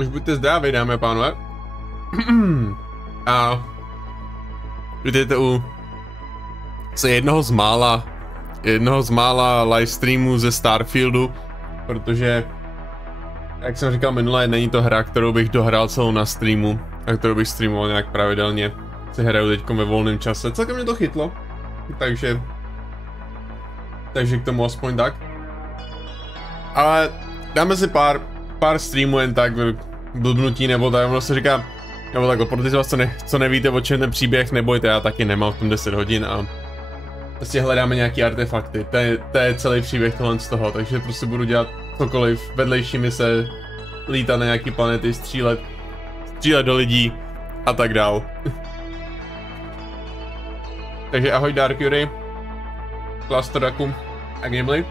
Už buďte zdraví, dámy a pánové. A vidíte u jednoho z mála livestreamů ze Starfieldu, protože, jak jsem říkal minule, není to hra, kterou bych dohrál celou na streamu a kterou bych streamoval nějak pravidelně. Si hraju teďkom ve volném čase, celkem mě to chytlo, takže k tomu aspoň tak. Ale dáme si pár streamů jen tak blbnutí, nebo tak, ono se říká, nebo takhle, pro ty z vás, co nevíte, o čem ten příběh, nebojte, já taky nemám v tom 10 hodin a prostě hledáme nějaký artefakty, to je celý příběh tohle z toho, takže prostě budu dělat cokoliv, vedlejší mise, lítat na nějaký planety, střílet do lidí a tak dál. Takže ahoj Dark Yuri, Klastodaku a Gimli.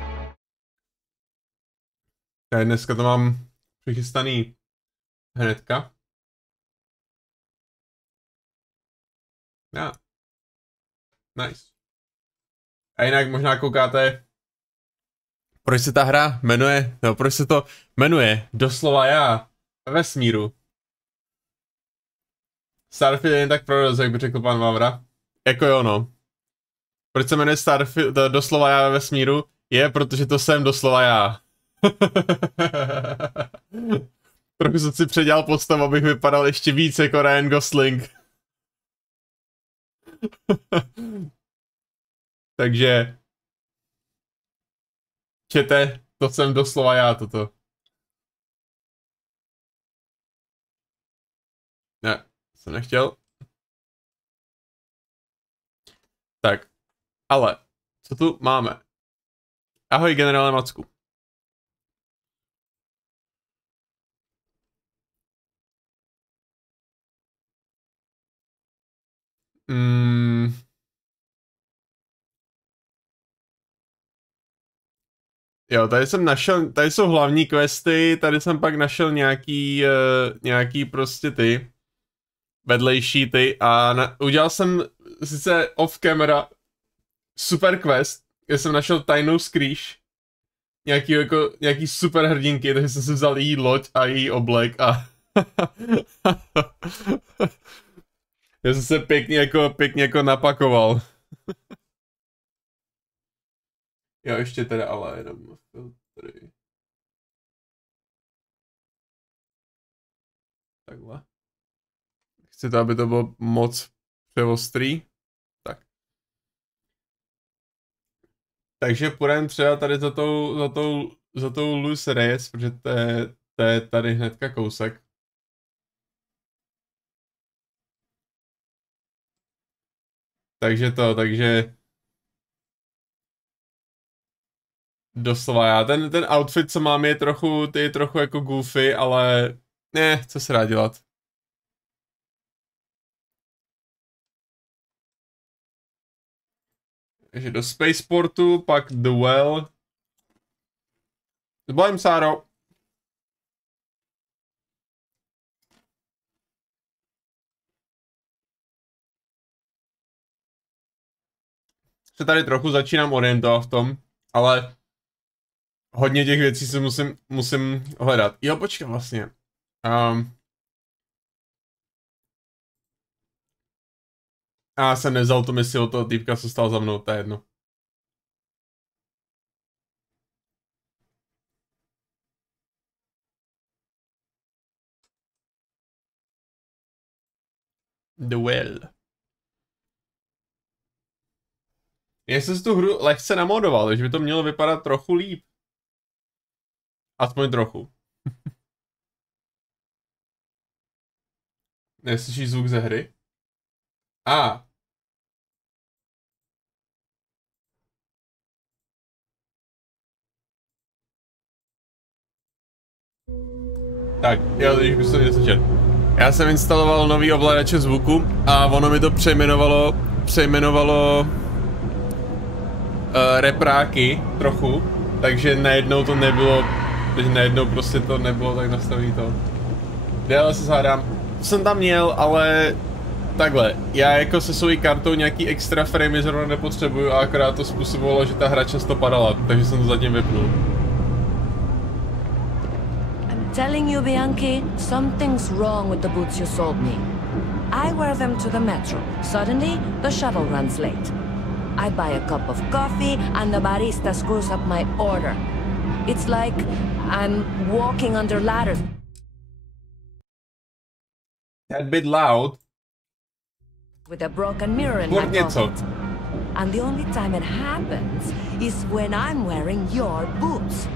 Já dneska to mám přichystaný hnedka. Nice. A jinak možná koukáte, proč se ta hra jmenuje, nebo proč se to jmenuje doslova já, vesmíru. Starfield je jen tak prorodec, jak by řekl pan Vavra. Jako jo, no. Proč se jmenuje Starfield, doslova já ve vesmíru? Je, protože to jsem doslova já. Trochu jsem si předělal postavu, abych vypadal ještě víc jako Ryan Gosling. Takže čete, to jsem doslova já, toto. Ne, jsem nechtěl. Tak, ale, co tu máme? Ahoj, generále Macku. Jo, tady jsem našel, tady jsou hlavní questy, tady jsem pak našel nějaký prostě ty vedlejší ty a udělal jsem sice off camera super quest, kde jsem našel tajnou skrýš nějaký super hrdinky, takže jsem si vzal její loď a její oblek a já jsem se pěkně jako napakoval. Jo, ještě teda ale jenom filtry. Takhle. Chci to, aby to bylo moc přeostrý. Tak. Takže půjdeme třeba tady za tou Luis Reyes, protože to je tady hnedka kousek. Takže doslova já, ten outfit, co mám, je trochu jako goofy, ale ne, co se dá dělat. Takže do Spaceportu, pak The Well. Zbavím, Sáro. Se tady trochu začínám orientovat v tom, ale hodně těch věcí si musím hledat. Jo, počkej vlastně. Já jsem nevzal tu misi od toho týpka, co stál za mnou, to je jedno. The Well. Já jsem si tu hru lehce namodoval, takže by to mělo vypadat trochu líp. Aspoň trochu. Neslyšíš zvuk ze hry? Tak, jo, když bych to něco čet. Já jsem instaloval nový ovladače zvuku a ono mi to přejmenovalo repráky trochu, takže najednou to nebylo, prostě to nebylo tak nastavený to. Déle se zhádám, jsem tam měl, ale takhle, já jako se svojí kartou nějaký extra framey zrovna nepotřebuju a akorát to způsobovalo, že ta hra často padala, takže jsem to zatím vypnul. telling you, Bianchi, something's wrong with the boots you sold me. I wear them to the metro. Suddenly, the shuttle runs late. I buy a cup of coffee, and the barista screws up my order. It's like I'm walking under ladders. That bit loud. With a broken mirror in my Pocket. pocket. And the only time it happens is when I'm wearing your boots.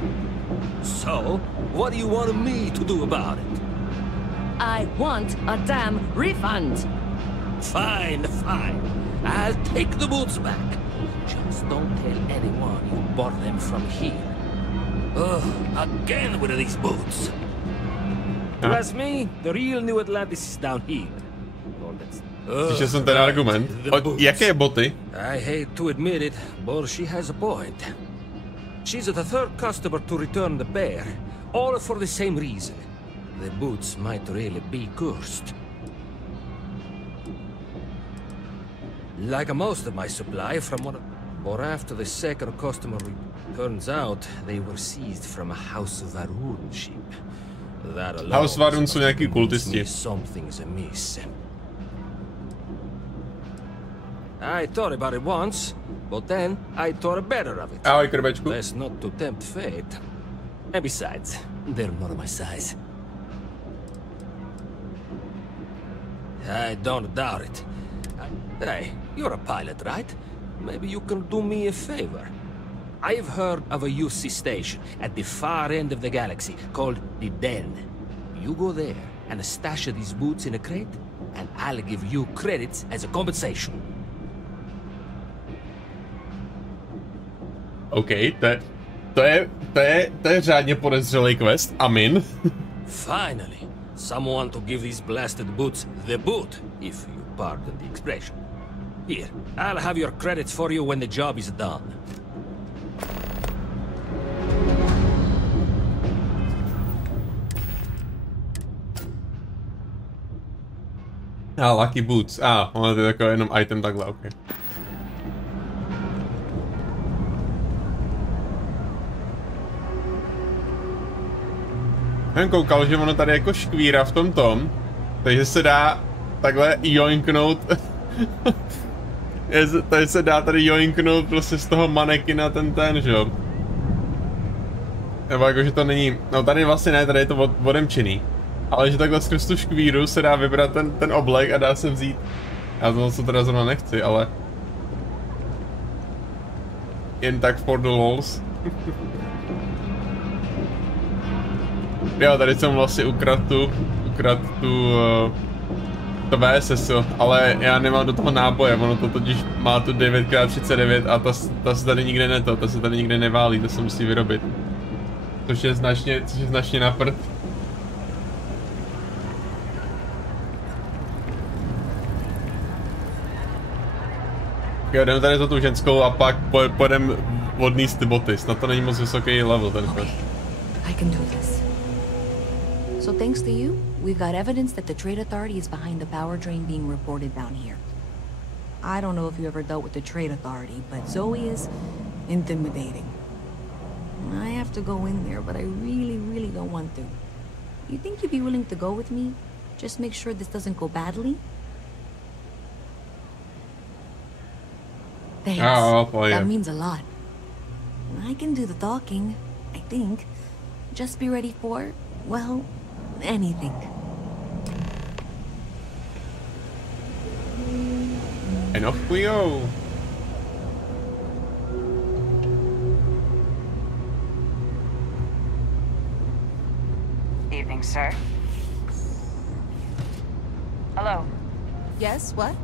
So, what do you want me to do about it? I want a damn refund. Fine, fine. I'll take the boots back. Just don't tell anyone you bought them from here. Ugh, again with these boots. Trust me, the real New Atlantis is down here. Slyšel jsem ten argument. Jaké boty? I hate to admit it, but she has a point. She's the third customer to return the pair, all for the same reason. The boots might really be cursed. Like most of my supply from one... But after the second customer turns out, they were seized from a House of Varun ship. That alone... House Varun jsou nějaký kultisti. Something's amiss. I thought about it once, but then I thought better of it. Ahoj, krbačku. Best not to tempt fate. And besides, they're not my size. I don't doubt it. Hey, you're a pilot, right? Maybe you can do me a favor. I've heard of a UC station at the far end of the galaxy called the Den. You go there and stash these boots in a crate, and I'll give you credits as a compensation. OK, to je řádně podezřelý quest. Amin. Finally, someone to give these blasted boots the boot, if you pardon the expression. Here, I'll have your credits for you when the job is done. Lucky boots. Ono to je takový jenom item takhle, OK. Jsem koukal, že ono tady jako škvíra v tom, takže se dá takhle joinknout. Tady se dá tady joinknout prostě z toho manekina ten, že jo. Nebo jako, že to není, no tady vlastně ne, tady je to odemčený. Ale že takhle skrz tu škvíru se dá vybrat ten oblek a dá se vzít. Já to co teda zrovna nechci, ale... Jen tak for the lols. Jo, tady jsem vlastně ukradl to VSSO, ale já nemám do toho náboje, ono to totiž má tu 9x39 a ta se tady nikde ta se tady nikde neválí, to se musí vyrobit. Což je značně na prd. Jo, jdeme tady za tu ženskou a pak půjdeme odníst ty boty, snad to není moc vysoký level ten quest. I can do this. So thanks to you, we've got evidence that the Trade Authority is behind the power drain being reported down here. I don't know if you ever dealt with the Trade Authority, but Zoe is intimidating. I have to go in there, but I really don't want to. You think you'd be willing to go with me? Just make sure this doesn't go badly? Thanks. That means a lot. I can do the talking, I think. Just be ready for, well, anything. And off we go. Evening, sir. Hello. Yes, what?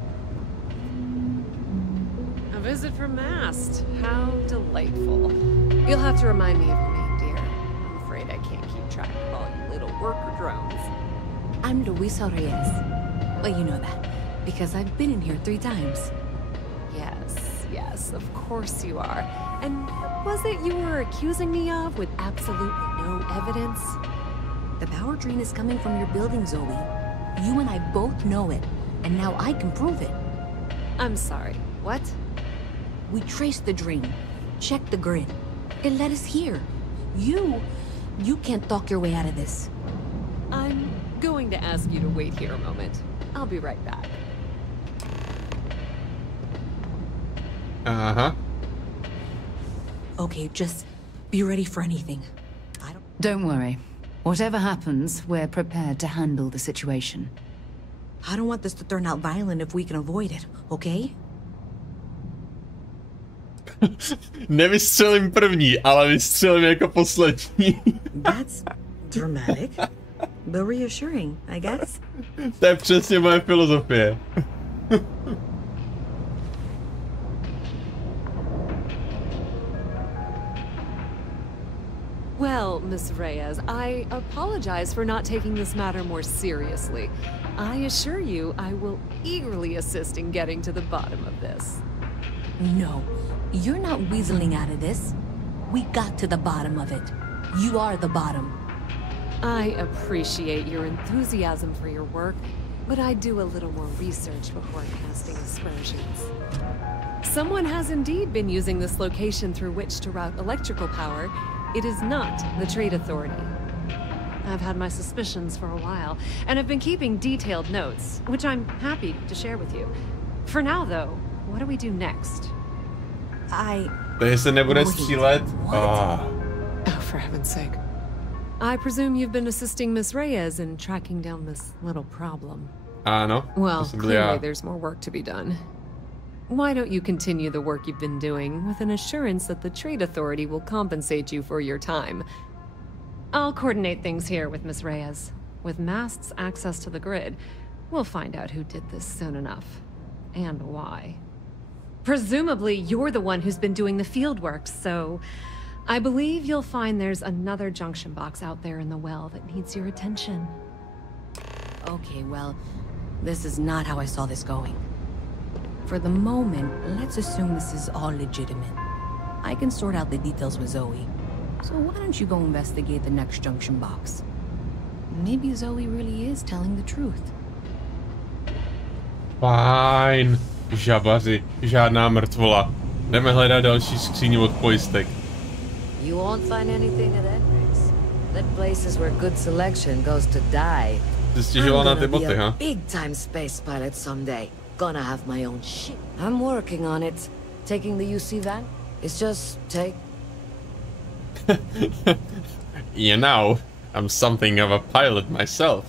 A visit from Mast. How delightful. You'll have to remind me of your name, dear. I'm afraid I can't keep track of all you little worker drones. I'm Luisa Reyes. Well, you know that, because I've been in here 3 times. Yes, of course you are. And what was it you were accusing me of with absolutely no evidence? The power drain is coming from your building, Zoe. You and I both know it, and now I can prove it. I'm sorry, what? We traced the drain, checked the grid. It led us here. You can't talk your way out of this. I'm going to ask you to wait here a moment. I'll be right back. Aha. Okay, just be ready for anything. Don't worry. Whatever happens, we're prepared to handle the situation. I don't want this to turn out violent if we can avoid it, okay? Nevystřelím první, ale vystřelím jako poslední. That's dramatic, but reassuring, I guess. To je přesně moje filozofie. Well, Miss Reyes, I apologize for not taking this matter more seriously. I assure you I will eagerly assist in getting to the bottom of this. No, you're not weaseling out of this. We got to the bottom of it. You are the bottom. I appreciate your enthusiasm for your work, but I do a little more research before casting aspersions. Someone has indeed been using this location through which to route electrical power. It is not the Trade Authority. I've had my suspicions for a while, and have been keeping detailed notes, which I'm happy to share with you. For now, though, what do we do next? To se nebude střílet. Oh, for heaven's sake. I presume you've been assisting Miss Reyes in tracking down this little problem. Ano. Well, clearly there's more work to be done. Why don't you continue the work you've been doing with an assurance that the Trade Authority will compensate you for your time? I'll coordinate things here with Miss Reyes. With Mast's access to the grid, we'll find out who did this soon enough. And why. Presumably, you're the one who's been doing the field work, so I believe you'll find there's another junction box out there in the well that needs your attention. Okay, well, this is not how I saw this going. For the moment, let's assume this is all legitimate. I can sort out the details with Zoe. So why don't you go investigate the next junction box? Maybe Zoe really is telling the truth. Fajn. Žabaři, žádná mrtvola. Jdeme hledat další skříň od pojistek. You won't find anything at Enrix. That place is where good selection goes to die. Jsi stěžoval na ty boty, ha? Big time space pilot someday. Gonna have my own ship. I'm working on it. Taking the UC van? It's just take. You know, I'm something of a pilot myself.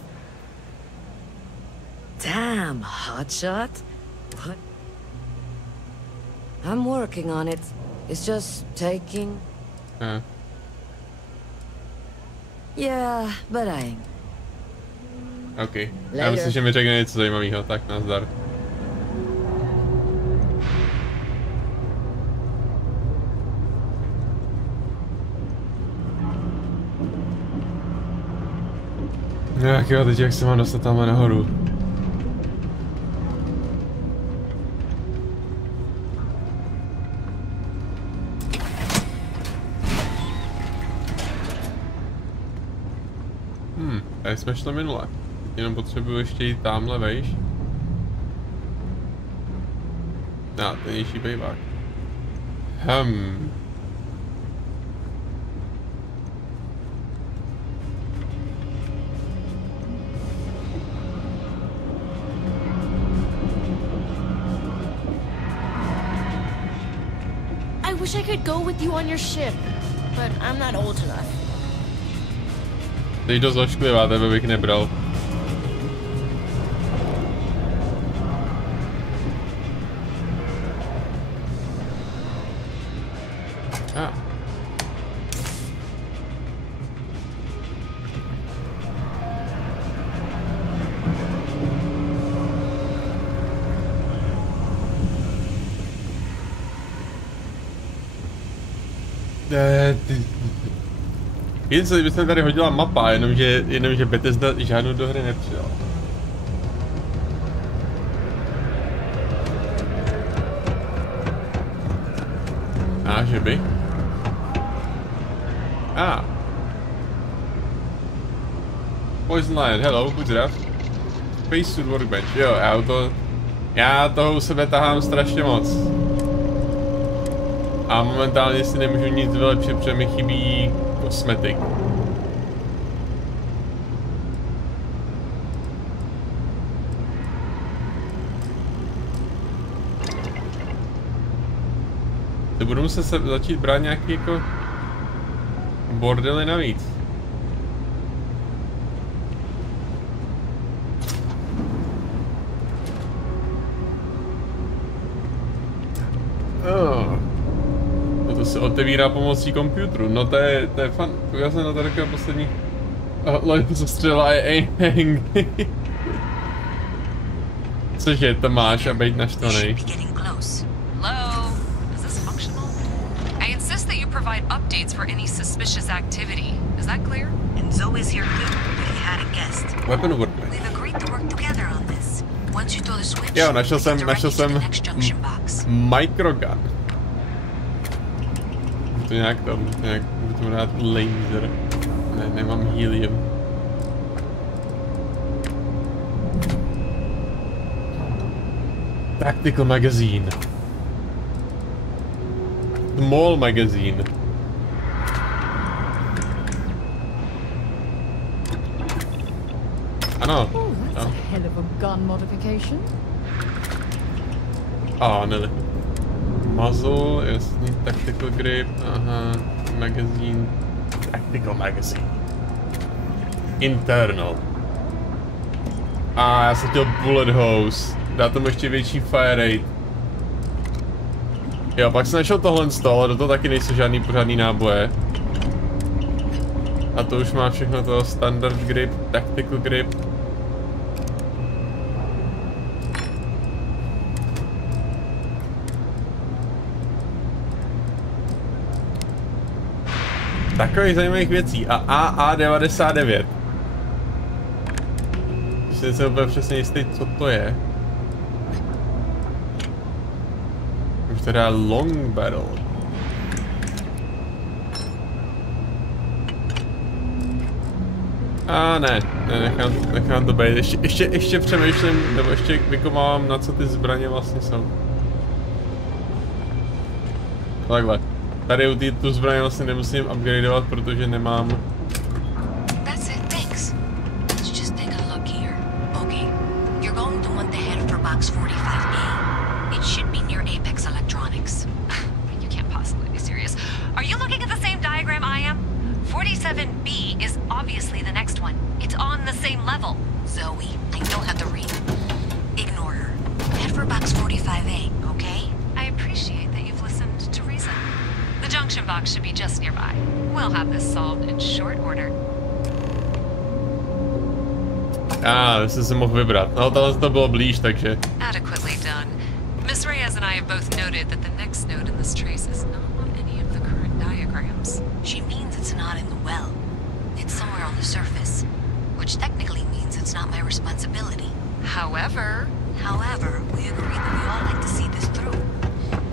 Damn, hotshot. What? I'm working on it. It's just taking. Yeah, but I ain't. OK. Já myslím, že mi řekne něco zajímavého, tak nazdar. Jak jo, teď jak se mám dostat tamhle nahoru? Tady jsme šli minule. Jenom potřebuji ještě jít tamhle vejš. Ten nižší bejvák. I wish I could go with you on your ship, but I'm not old enough. Jsi dost ošklivá, tebe bych nebral. Jen se by se tady hodila mapa, jenomže Bethesda žádnou do hry nepřidala. Že by? Poison Lion, hello, buď zdrav. Spacesuit Workbench, jo, já toho u sebe tahám strašně moc. A momentálně si nemůžu nic vylepšit, protože mi chybí kosmetik. Ty budu muset se začít brát nějaký jako bordely navíc. To se otevírá pomocí počítačů. No to je fun. Já jsem na to řekl poslední. Lojko se střela je cože to máš a být naštvaný. Provide updates for any suspicious activity. Is that clear? And Zoe's here too, if you hadn't guessed. Weapon workbench. We've agreed to work together on this. Once you throw the switch, Jo, našel jsem microgun. To nějak budu dát laser. Ne, nemám helium. Tactical magazine. Small magazine. Ano. Oh, that's a hell of a gun modification. Nelip. Muzzle, jasný, tactical grip, aha, magazine, tactical magazine. Internal. Já jsem chtěl bullet hose. Dá tomu ještě větší fire rate. Jo, pak jsem našel tohle z toho, ale do toho taky nejsou žádný pořádný náboje. A to už má všechno to standard grip, tactical grip. Takových zajímavých věcí. A AA99. Když jsem úplně přesně jistý, co to je. Už teda long barrel. Ne, nechám to být. Ještě přemýšlím, nebo ještě vykomávám, na co ty zbraně vlastně jsou. Takhle. Tady tu zbraně vlastně nemusím upgradeovat, protože nemám. That's it, thanks. Let's just take a look here. Okay, you're going to want to head for box 45A. It should be near Apex Electronics. You can't possibly be serious. Are you looking at the same diagram I am? 47B is obviously the next one. It's on the same level. Zoe, I don't have to read. Ignore her. Head for box 45A, okay? I appreciate that you've listened to reason. The junction box should be just nearby. We'll have this solved in short order. Jsem se mohl vybrat. No, tohle to bylo blíž, takže. Adequately done. Miss Reyes and I have both noted that the next node in this trace is not on any of the current diagrams. She means it's not in the well. It's somewhere on the surface. Which technically means it's not my responsibility. However, we agreed that we all like to see this through.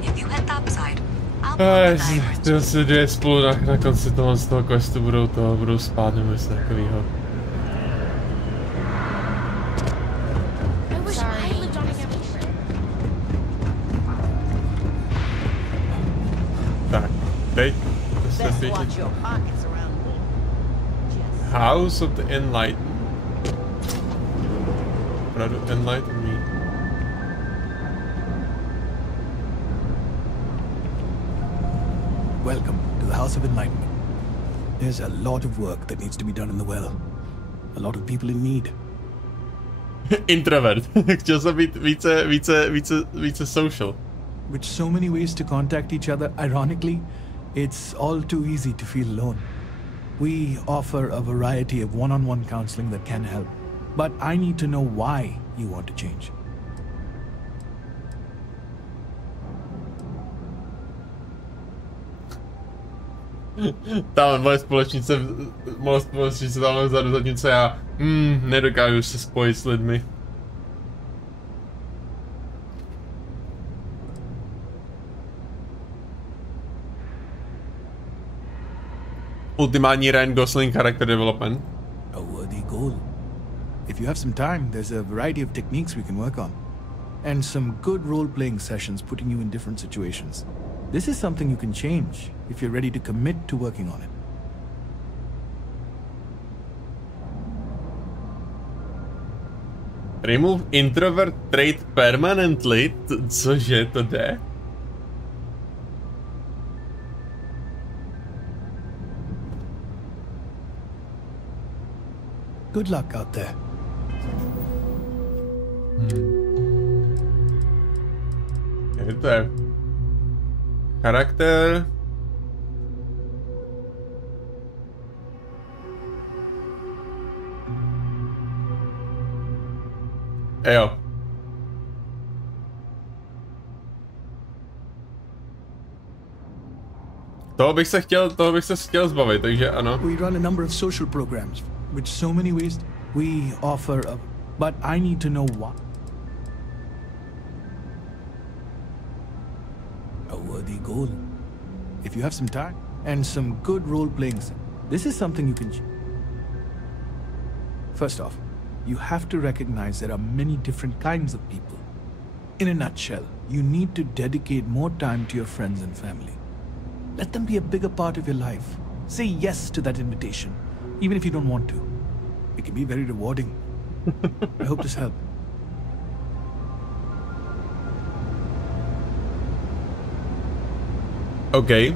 If you head topside, I'll put the diagrams. Ty se dvě spolu na konci toho questu budou spát nebo něco takového. Tak, teď se pěkně. House of the Enlightened. Opravdu enlighten me. Welcome to the House of Enlightenment. There's a lot of work that needs to be done in the well. A lot of people in need. Introvert. Chtěl jsem být více social. With so many ways to contact each other, ironically, it's all too easy to feel alone. We offer a variety of one-on-one counseling that can help, but I need to know why you want to change. Tam moje společnice tam vzadu, zatímco já nedokážu se spojit s lidmi. Ultimátní Ryan Gosling character development. A worthy goal. If you have some time, there's a variety of techniques we can work on. And some good role-playing sessions putting you in different situations. This is something you can change if you're ready to commit to working on it. Remove introvert trait permanently? Cože to jde? Good luck out there. To je charakter. Jo. Toho bych se chtěl zbavit, takže ano. We run a number of social programs, which so many ways we offer a, but I need to know what. A worthy goal. If you have some time and some good role-playing, this is something you can. First off, you have to recognize there are many different kinds of people. In a nutshell, you need to dedicate more time to your friends and family. Let them be a bigger part of your life. Say yes to that invitation, even if you don't want to. It can be very rewarding. I hope this helped. OK.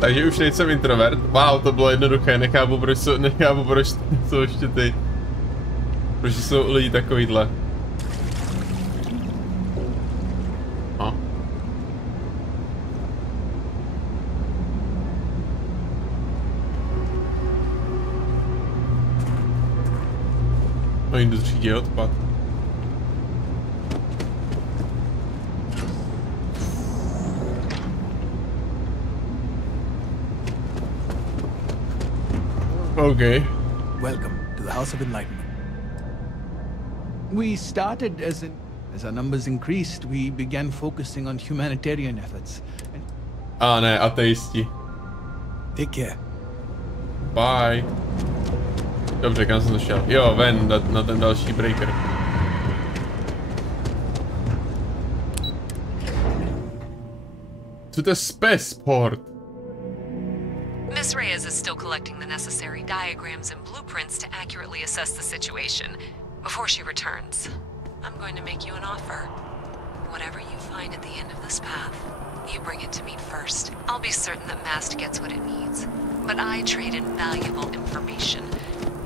Takže už nejsem introvert. Wow, to bylo jednoduché. Nechápu, proč jsou ještě ty. Proč jsou lidi takovýhle. Oni do třídě odpad. Okay. Welcome to the House of Enlightenment. We started as our numbers increased, we began focusing on humanitarian efforts. Ne, ateisti. Take care. Bye. Dobře, kam jsem to šel? Jo, ven, na ten další breaker. To the spaceport. Miss Reyes is still collecting the necessary diagrams and blueprints to accurately assess the situation before she returns. I'm going to make you an offer. Whatever you find at the end of this path, you bring it to me first. I'll be certain that Mast gets what it needs, but I trade in valuable information.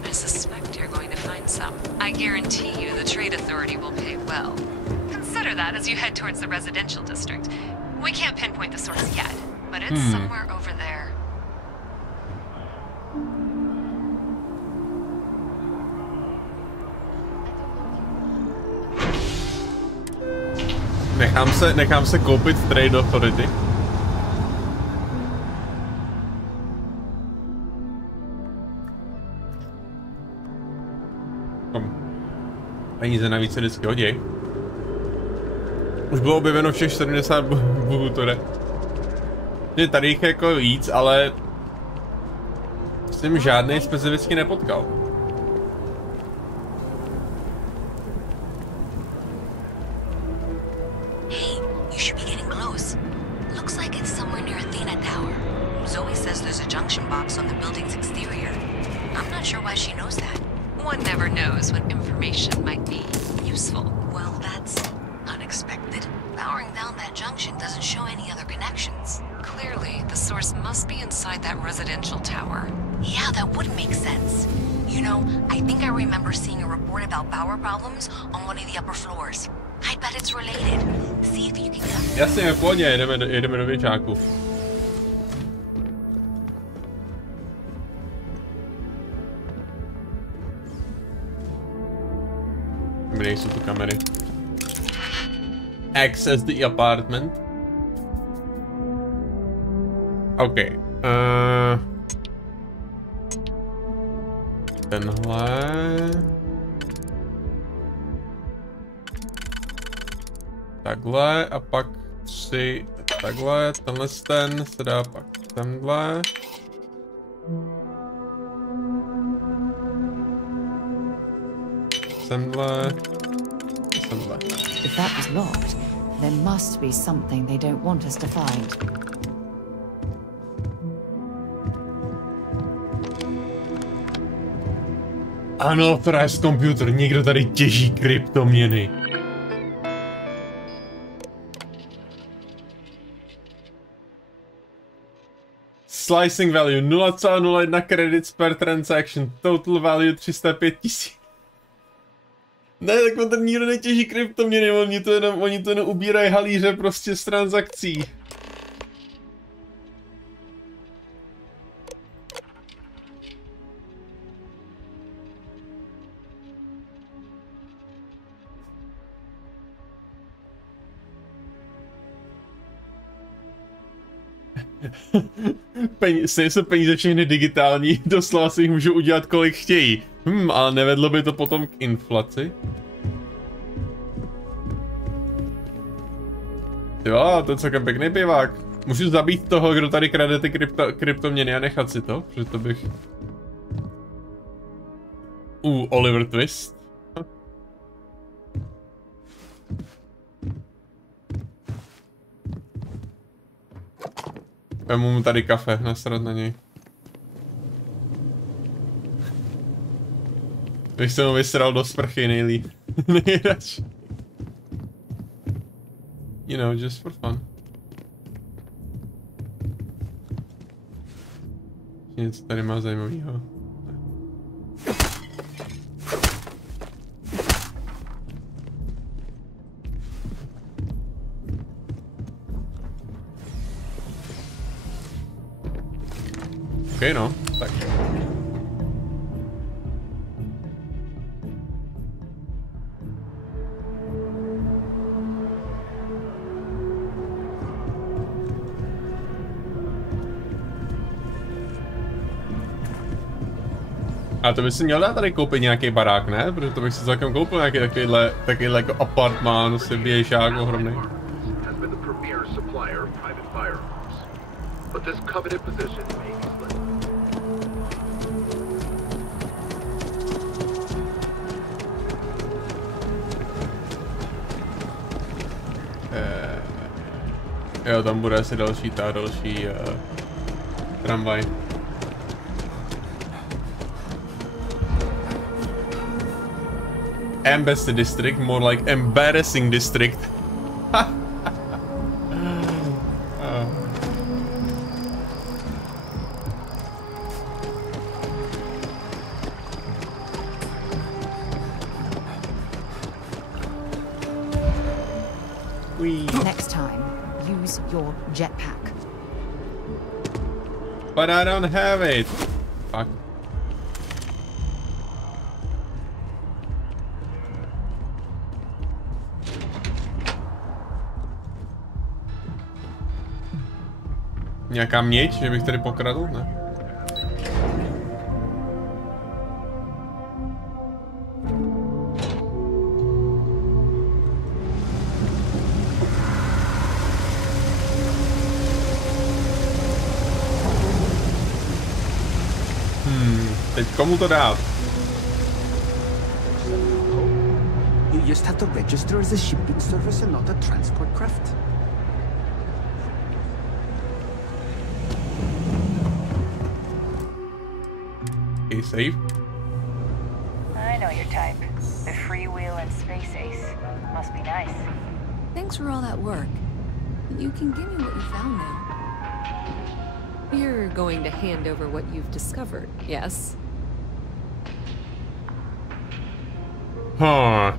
I suspect you're going to find some. I guarantee you the Trade Authority will pay well. Consider that as you head towards the residential district. We can't pinpoint the source yet, but it's somewhere over there. Nechám se koupit Trade Authority. Peníze navíc se vždycky hodí. Už bylo objeveno všech 70 bugů, to jde. Tady jich je jako víc, ale jsem žádnej specificky nepotkal. Hey, you should be getting close. Looks like it's somewhere near Athena Tower. Zoe says there's a junction box on the building's exterior. I'm not sure why she knows that. One never knows what information might be useful. Well, that's unexpected. Powering down that junction doesn't show any other connections. Clearly, the source must be inside that residential tower. Yeah, that would make sense. You know, I think I remember seeing a report about power problems on one of the upper floors. I bet it's related. See if you can get... Jasně, v pohodě, jedeme do věčáku. Nejsou tu kamery. Access the apartment. OK. Tenhle. Takhle a pak 3. Takhle, tenhle ten se dá pak tenhle. If that was locked, there must be something they don't want us to find. Unauthorized computer, někdo tady těží kryptoměny. Slicing value 0,01 credits per transaction. Total value 305 000. Ne, tak on ten nikdo netěží kryptoměny, oni to jenom ubírají halíře prostě z transakcí. Stejně jsou peníze všechny digitální, doslova si jich můžu udělat kolik chtějí. Ale nevedlo by to potom k inflaci? Jo, to je celkem pěkný pivák. Můžu zabít toho, kdo tady krade ty kryptoměny a nechat si to, protože to bych... Oliver Twist. Vemu mu tady kafe, nasrat na něj. Bych se mu vysral do sprchy nejlíp. Nejradši. You know, just for fun. Něco tady má zajímavého. OK, no, tak. A to by si měl dát tady koupit nějaký barák, ne? Protože to bych si celkem koupil nějaký takovýhle jako apartmán, si věžák ohromný. Jo, tam bude asi další tramvaj. Embassy district, more like embarrassing district. Next time, use your jetpack. But I don't have it. Fuck. Nějaká měď, že bych tady pokradl, ne? Teď komu to dát? You just have to register as a shipping service and not a transport craft. Okay, save. I know your type. The freewheel and space ace. Must be nice. Thanks for all that work. You can give me what you found now. You're going to hand over what you've discovered, yes? Huh.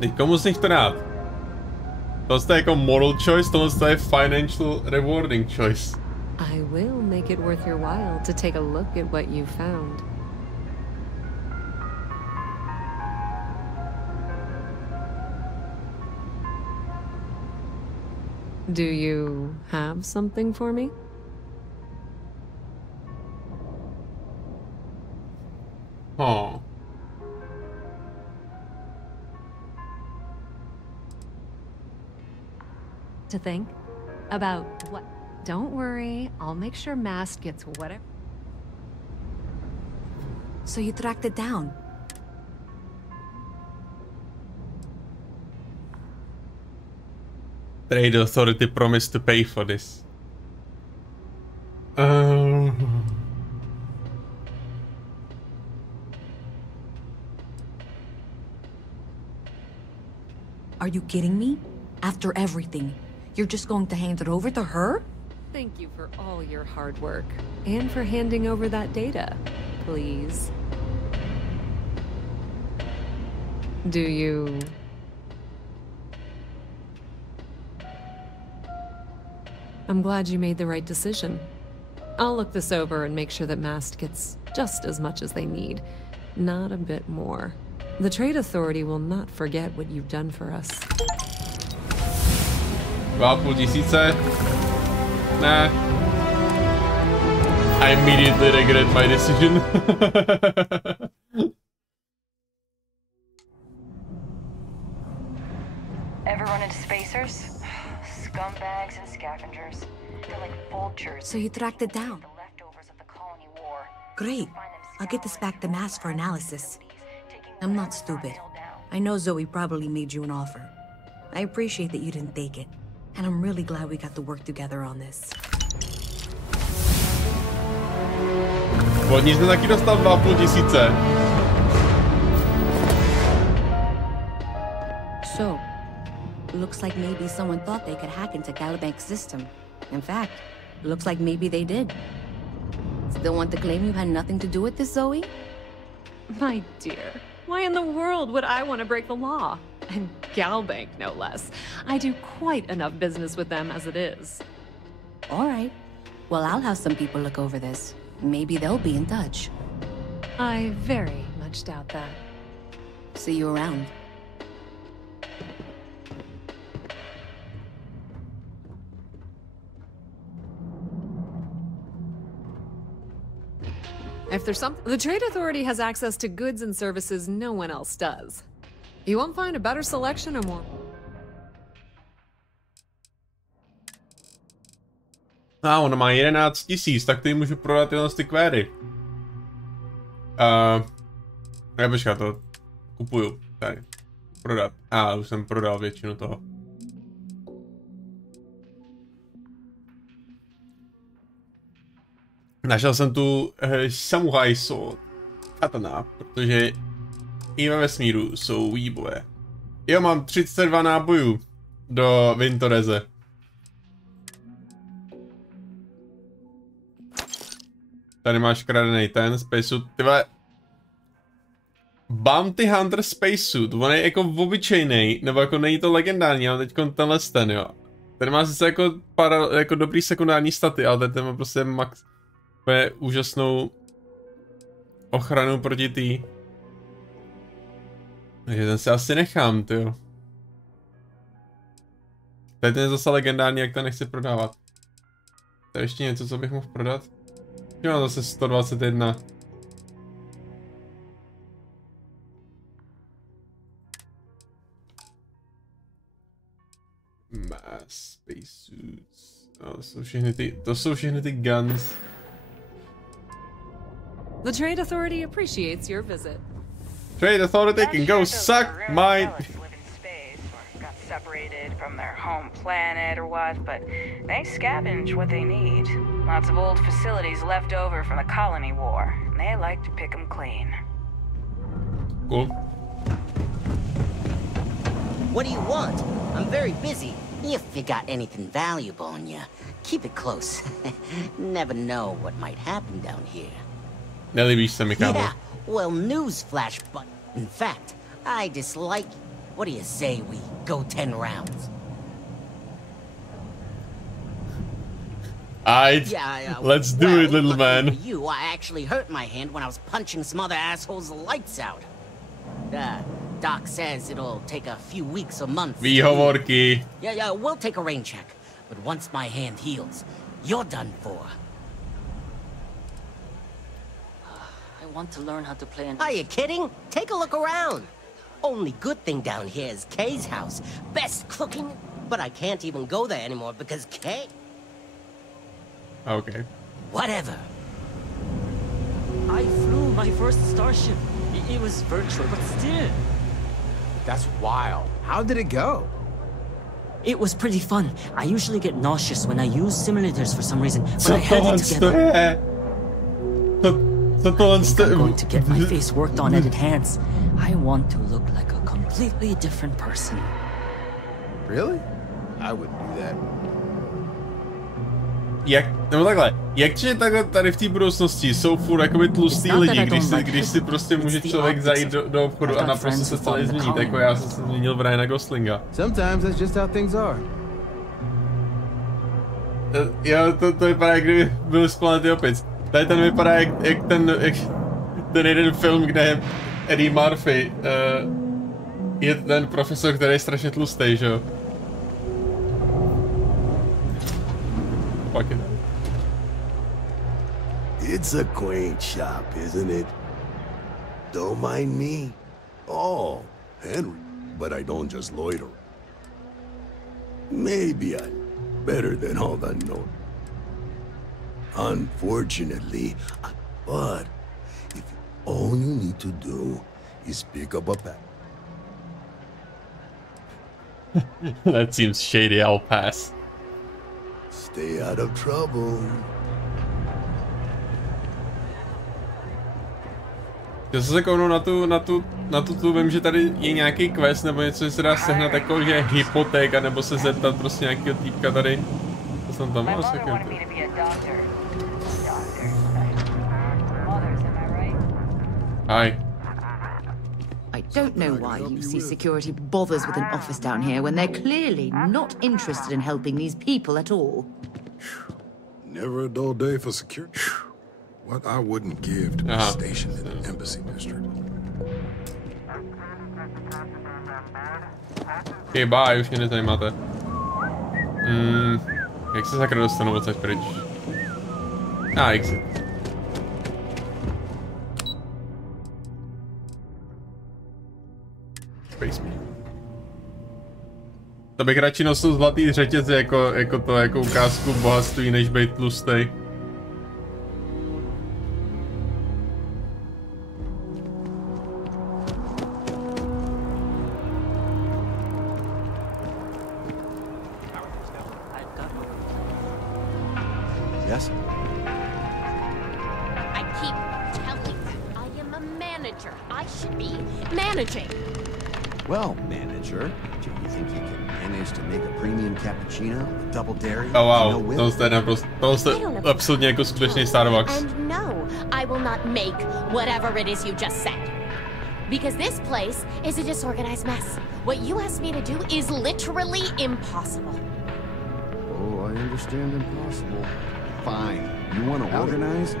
Teď komu z nich to dát? To je jako moral choice, to je financial rewarding choice. I will make it worth your while to take a look at what you found. Do you have something for me? Oh. To think about what? Don't worry, I'll make sure Mast gets whatever. So you tracked it down? Trade Authority promised to pay for this. Are you kidding me? After everything, You're just going to hand it over to her? Thank you for all your hard work. And for handing over that data, please. Do you... I'm glad you made the right decision. I'll look this over and make sure that Mast gets just as much as they need, not a bit more. The Trade Authority will not forget what you've done for us. 2,5 tisíce? Nah. I immediately regret my decision. Ever run into spacers? Scumbags and scavengers. They're like vultures. So you tracked it down? The leftovers of the colony war. Great. I'll get this back to Mast for analysis. I'm not stupid. I know Zoe probably made you an offer. I appreciate that you didn't take it. And I'm really glad we got to work together on this. Od ní jsem taky dostal 2,5 tisíce. So, looks like maybe someone thought they could hack into Calibank's system. In fact, looks like maybe they did. Still want to claim you had nothing to do with this, Zoe? My dear, why in the world would I want to break the law? And Galbank, no less. I do quite enough business with them as it is. All right. Well, I'll have some people look over this. Maybe they'll be in touch. I very much doubt that. See you around. If there's something... The Trade Authority has access to goods and services no one else does. You won't find a better selection or more. Ona má 11 tisíc, tak ty můžu prodat jenom ty query. Ne, počkat, to kupuju. Tady. Prodat. Už jsem prodal většinu toho. Našel jsem tu samurai sword katana, protože i ve vesmíru jsou výboje. Jo, mám 32 nábojů do Vintoreze. Tady máš kradený ten spacesuit. Tyhle Bounty Hunter spacesuit, on je jako obyčejný, nebo jako není to legendární, ale teďkon tenhle ten, jo. Ten má sice jako dobrý sekundární staty, ale ten má prostě max úžasnou ochranu proti tý. Takže ten si asi nechám, tyjo. Tady ten je zase legendární, jak to nechci prodávat. Tady ještě něco, co bych mohl prodat? Jo, mám zase 121. Mass spacesuits. No, to jsou všechny ty guns. The Trade Authority appreciates your visit. Trade Authority can go suck my... Got separated from their home planet or what, but they scavenge what they need. Lots of old facilities left over from the colony war, and they like to pick them clean. Cool. What do you want? I'm very busy. If you got anything valuable on you, keep it close. Never know what might happen down here. Nelíbíš se mi, kámo. Yeah, well, newsflash, but in fact, I dislike you. What do you say we go 10 rounds? Let's do it, little man. For you, I actually hurt my hand when I was punching some other assholes' lights out. Doc says it'll take a few weeks or months. Výhovorky. Yeah, we'll take a rain check. But once my hand heals, you're done for. I want to learn how to play an... Are you kidding? Take a look around. Only good thing down here is Kay's house. Best cooking, but I can't even go there anymore because Kay... Okay. Whatever. I flew my first starship. It was virtual, but still. That's wild. How did it go? It was pretty fun. I usually get nauseous when I use simulators for some reason, but I held it together. I'm going to get my face worked on and enhanced. I want to look like a completely different person. Really? I wouldn't do that. Nebo takhle, jakže takhle tady v té budoucnosti jsou furt jakoby tlustý lidi, když si prostě může člověk zajít do obchodu a naprosto se celý změnit, jako já jsem se změnil v Ryana Goslinga. Sometimes that's just how things are. Jo, to vypadá, jak kdyby byl z planety opic. Tady ten vypadá jak ten jeden film, kde je Eddie Murphy je ten profesor, který je strašně tlustý, že jo? Fuck it. It's a quaint shop, isn't it? Don't mind me. Oh, Henry, but I don't just loiter. Maybe I'm better than all the known. Unfortunately, but if all you need to do is pick up a pack. That seems shady, I'll pass. Stay out of trouble. Já jsem se kouknul na tu, vím, že tady je nějaký quest nebo něco, že se dá sehnat jako, že je hypotéka, nebo se zeptat prostě nějakého týpka tady. To jsem tam mal sekretě. Hi. I don't know why UC security bothers with an office down here when they're clearly not interested in helping these people at all. Never a dull day for security. What I wouldn't give to be stationed in an embassy district. Okay, bye, už mě nezajímáte. Jak se sakra dostanu odsaď pryč? Exit. Space me. To bych radši nosil zlatý řetěz jako ukázku bohatství, než být tlustej. Yes? I keep telling you, I am a manager. I should be managing. Well, manager, do you think you can manage to make a premium cappuccino, a double dairy? Oh wow, to jste absolutně jako skutečný Starbucks. And no, I will not make whatever it is you just said. Because this place is a disorganized mess. What you asked me to do is literally impossible. Oh, I understand impossible. Fine. You want to organize?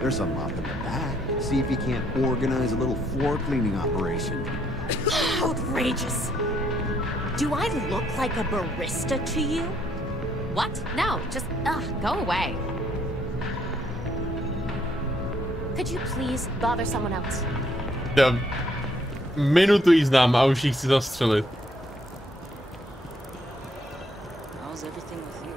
There's a mop in the back. See if you can't organize a little floor cleaning operation. Outrageous. Do I look like a barista to you? What? No, just, go away. Could you please bother someone else? Minutu jí znám a už jí chci zastřelit. How's everything with you?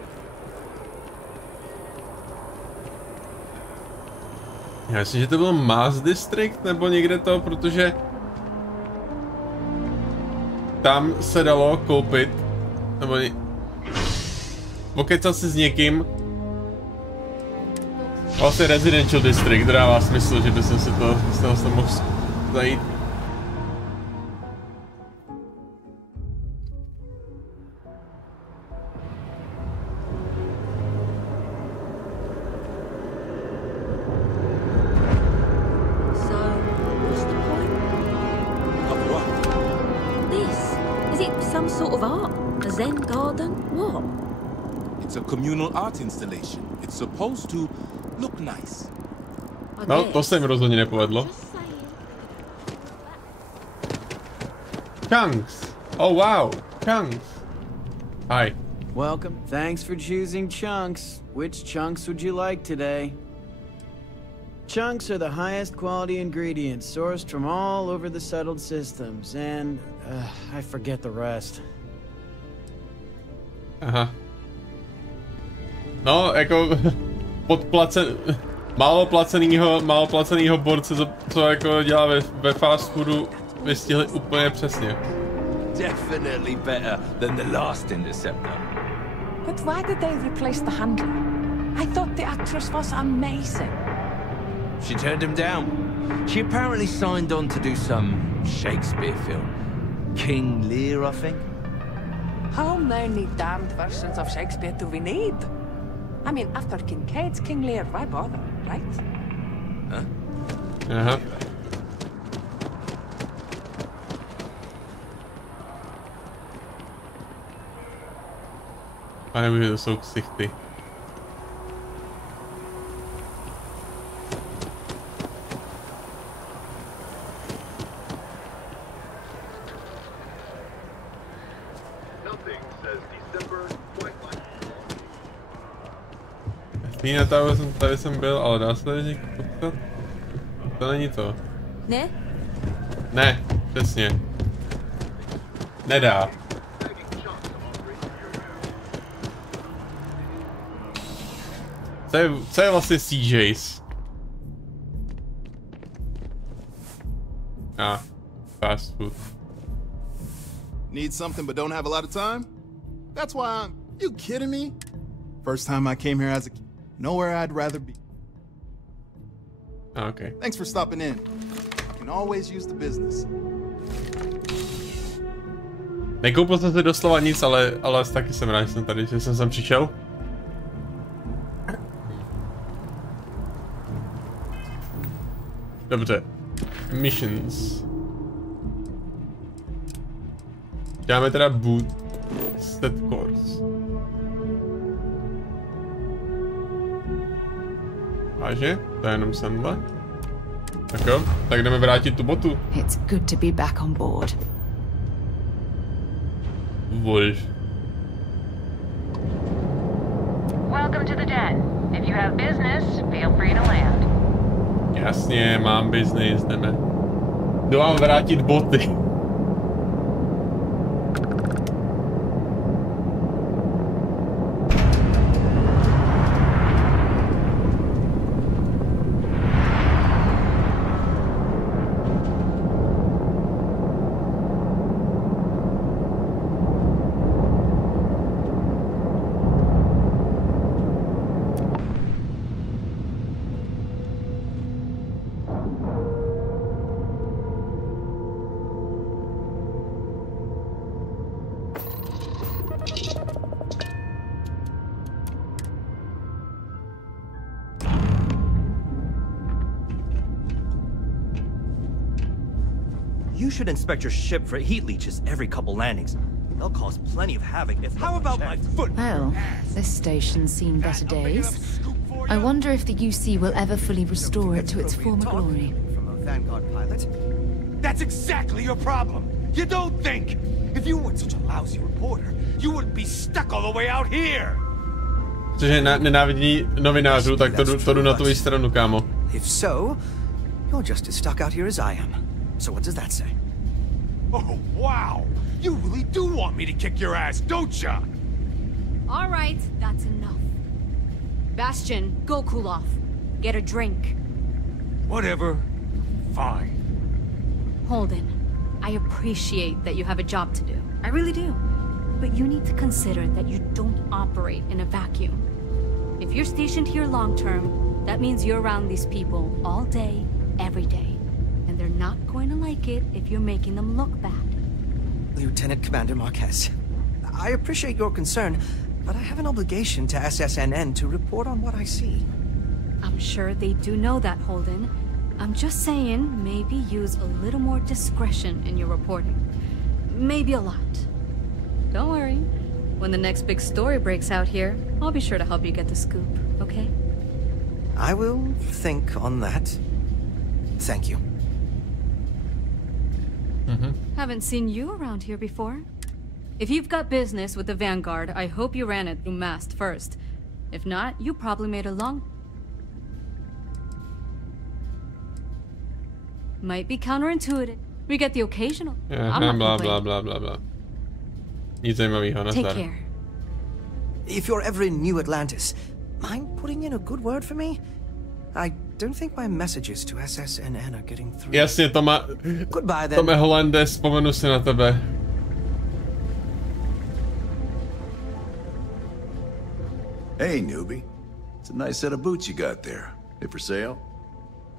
Já myslím, že to byl Mass District nebo někde to, protože tam se dalo koupit, nebo pokecat si s někým. Vlastně Residential District, dává smysl, že by jsem si to mohl zajít. It's a communal art installation. It's supposed to look nice. No, to se mi rozhodně nepovedlo. Chunks! Oh wow, Chunks! Hi. Welcome. Thanks for choosing Chunks. Which chunks would you like today? Chunks are the highest quality ingredients sourced from all over the settled systems, and I forget the rest. Aha. No, jako málo placenýho borce, co jako dělá ve fast foodu, vystihli úplně přesně. Definitely better than the last interceptor. But why did they replace the handler? I thought the actress was amazing. She turned him down. She apparently signed on to do some Shakespeare film. King Lear, I think. How many damned versions of Shakespeare do we need? I mean, after Kincaid's King Lear, why bother, right? Huh? Aha. Pane, to jsou ksichty. Tady jsem byl, ale dá se tady někdo potkat? To není to. Ne? Ne, přesně. Nedá. Co je vlastně CJ's? Fast food. Need something but don't have a lot of time? That's why I'm... You kidding me? First time I came here as a kid. Nowhere I'd rather be. Okay. Thanks for stopping in. You can always use the business. Nekoupil jsem si doslova nic, ale taky jsem rád, že jsem tady, že jsem sem přišel. Dobře. Missions. Dáme teda boot set course. Váže? To je jenom semhle. Tak jo, tak jdeme vrátit tu botu. It's good to be back on board. Wolf. Welcome to the den. If you have business, feel free to land. Jasně, mám business, jdeme. Jdu vám vrátit boty. You should inspect your ship for heat leeches every couple landings. They'll cause plenty of havoc if... How about my foot? Well, this station's seen better days. I wonder if the UC will ever fully restore it to its former glory. From a Vanguard pilot? That's exactly your problem. You don't think. If you weren't such a lousy reporter, you wouldn't be stuck all the way out here. Cože nenávidí novinářů, tak to jdu na tvoji stranu, kámo. If so, you're just as stuck out here as I am. So what does that say? Oh, wow! You really do want me to kick your ass, don't ya? All right, that's enough. Bastion, go cool off. Get a drink. Whatever. Fine. Holden, I appreciate that you have a job to do. I really do. But you need to consider that you don't operate in a vacuum. If you're stationed here long term, that means you're around these people all day, every day. And they're not going to like it if you're making them look bad. Lieutenant Commander Marquez, I appreciate your concern, but I have an obligation to SSNN to report on what I see. I'm sure they do know that, Holden. I'm just saying, maybe use a little more discretion in your reporting. Maybe a lot. Don't worry. When the next big story breaks out here, I'll be sure to help you get the scoop, okay? I will think on that. Thank you. Haven't seen you around here before. If you've got business with the Vanguard, I hope you ran it through Mast first. If not, you probably made a long... Might be counterintuitive. We get the occasional. I'm not blah, complaining. blah, blah, blah, blah. Nic zajímavého, Take nazdar. care. If you're ever in New Atlantis, mind putting in a good word for me? I don't think my messages to SSNN are getting through. Jasně, Goodbye, then. Tome Hollande, vzpomenu si na tebe. Hey, newbie. It's a nice set of boots you got there. They for sale?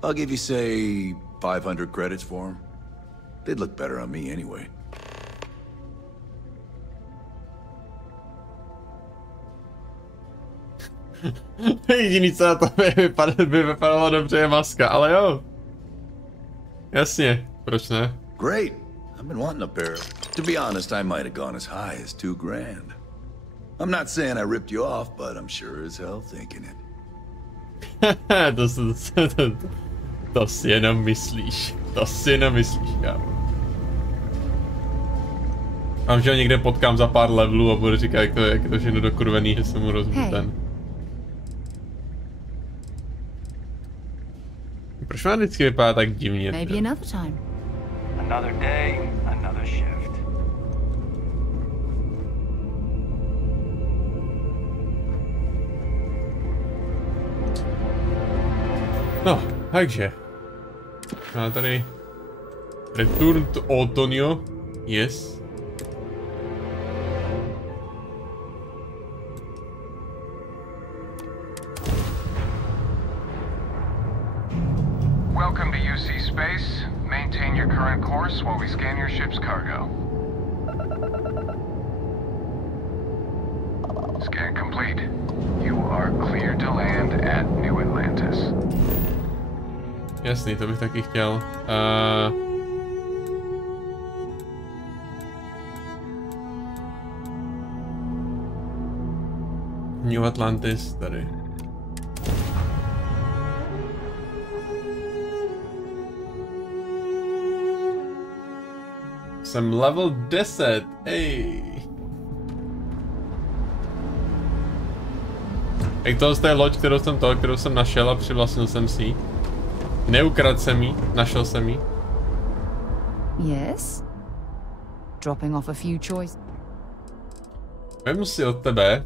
I'll give you, say, 500 credits for them. They'd look better on me anyway. Jediný, co na to by vypadalo dobře, je maska, ale jo. Jasně, proč ne? Great. I've been wanting a pair. To be honest, I might have gone as high as $2,000. I'm not saying I ripped you off, but I'm sure as hell thinking it. To si jenom myslíš. To si jenom myslíš, kámo. Mám, že ho někde potkám za pár levelů a budu říkat, jak je to všechno dokurvený, že se mu rozumí ten. Proč má vždycky vypadá tak divně? Maybe another time. Another day, another shift. No, takže. Má tady Return to Autonio. Yes. Welcome to UC Space. Maintain your current course while we scan your ship's cargo. Scan complete. You are clear to land at New Atlantis. Jasný, to bych taky chtěl. New Atlantis tady. Jsem level 10, ej. Jak tohle je loď, kterou jsem našel a přivlastnil jsem si. Neukradl jsem ji, našel jsem ji. Yes. Dropping off a few choices. Vemu si od tebe.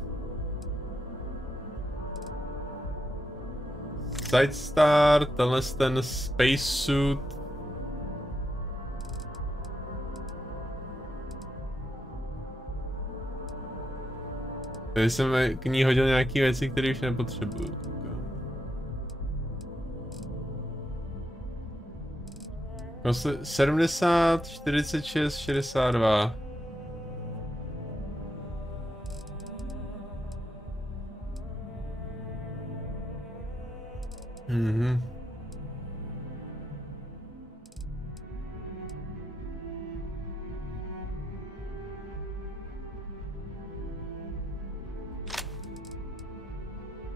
Sidestar, tenhle ten spacesuit. Tady jsem k ní hodil nějaký věci, které už nepotřebuju. 70, 46, 62. Mhm.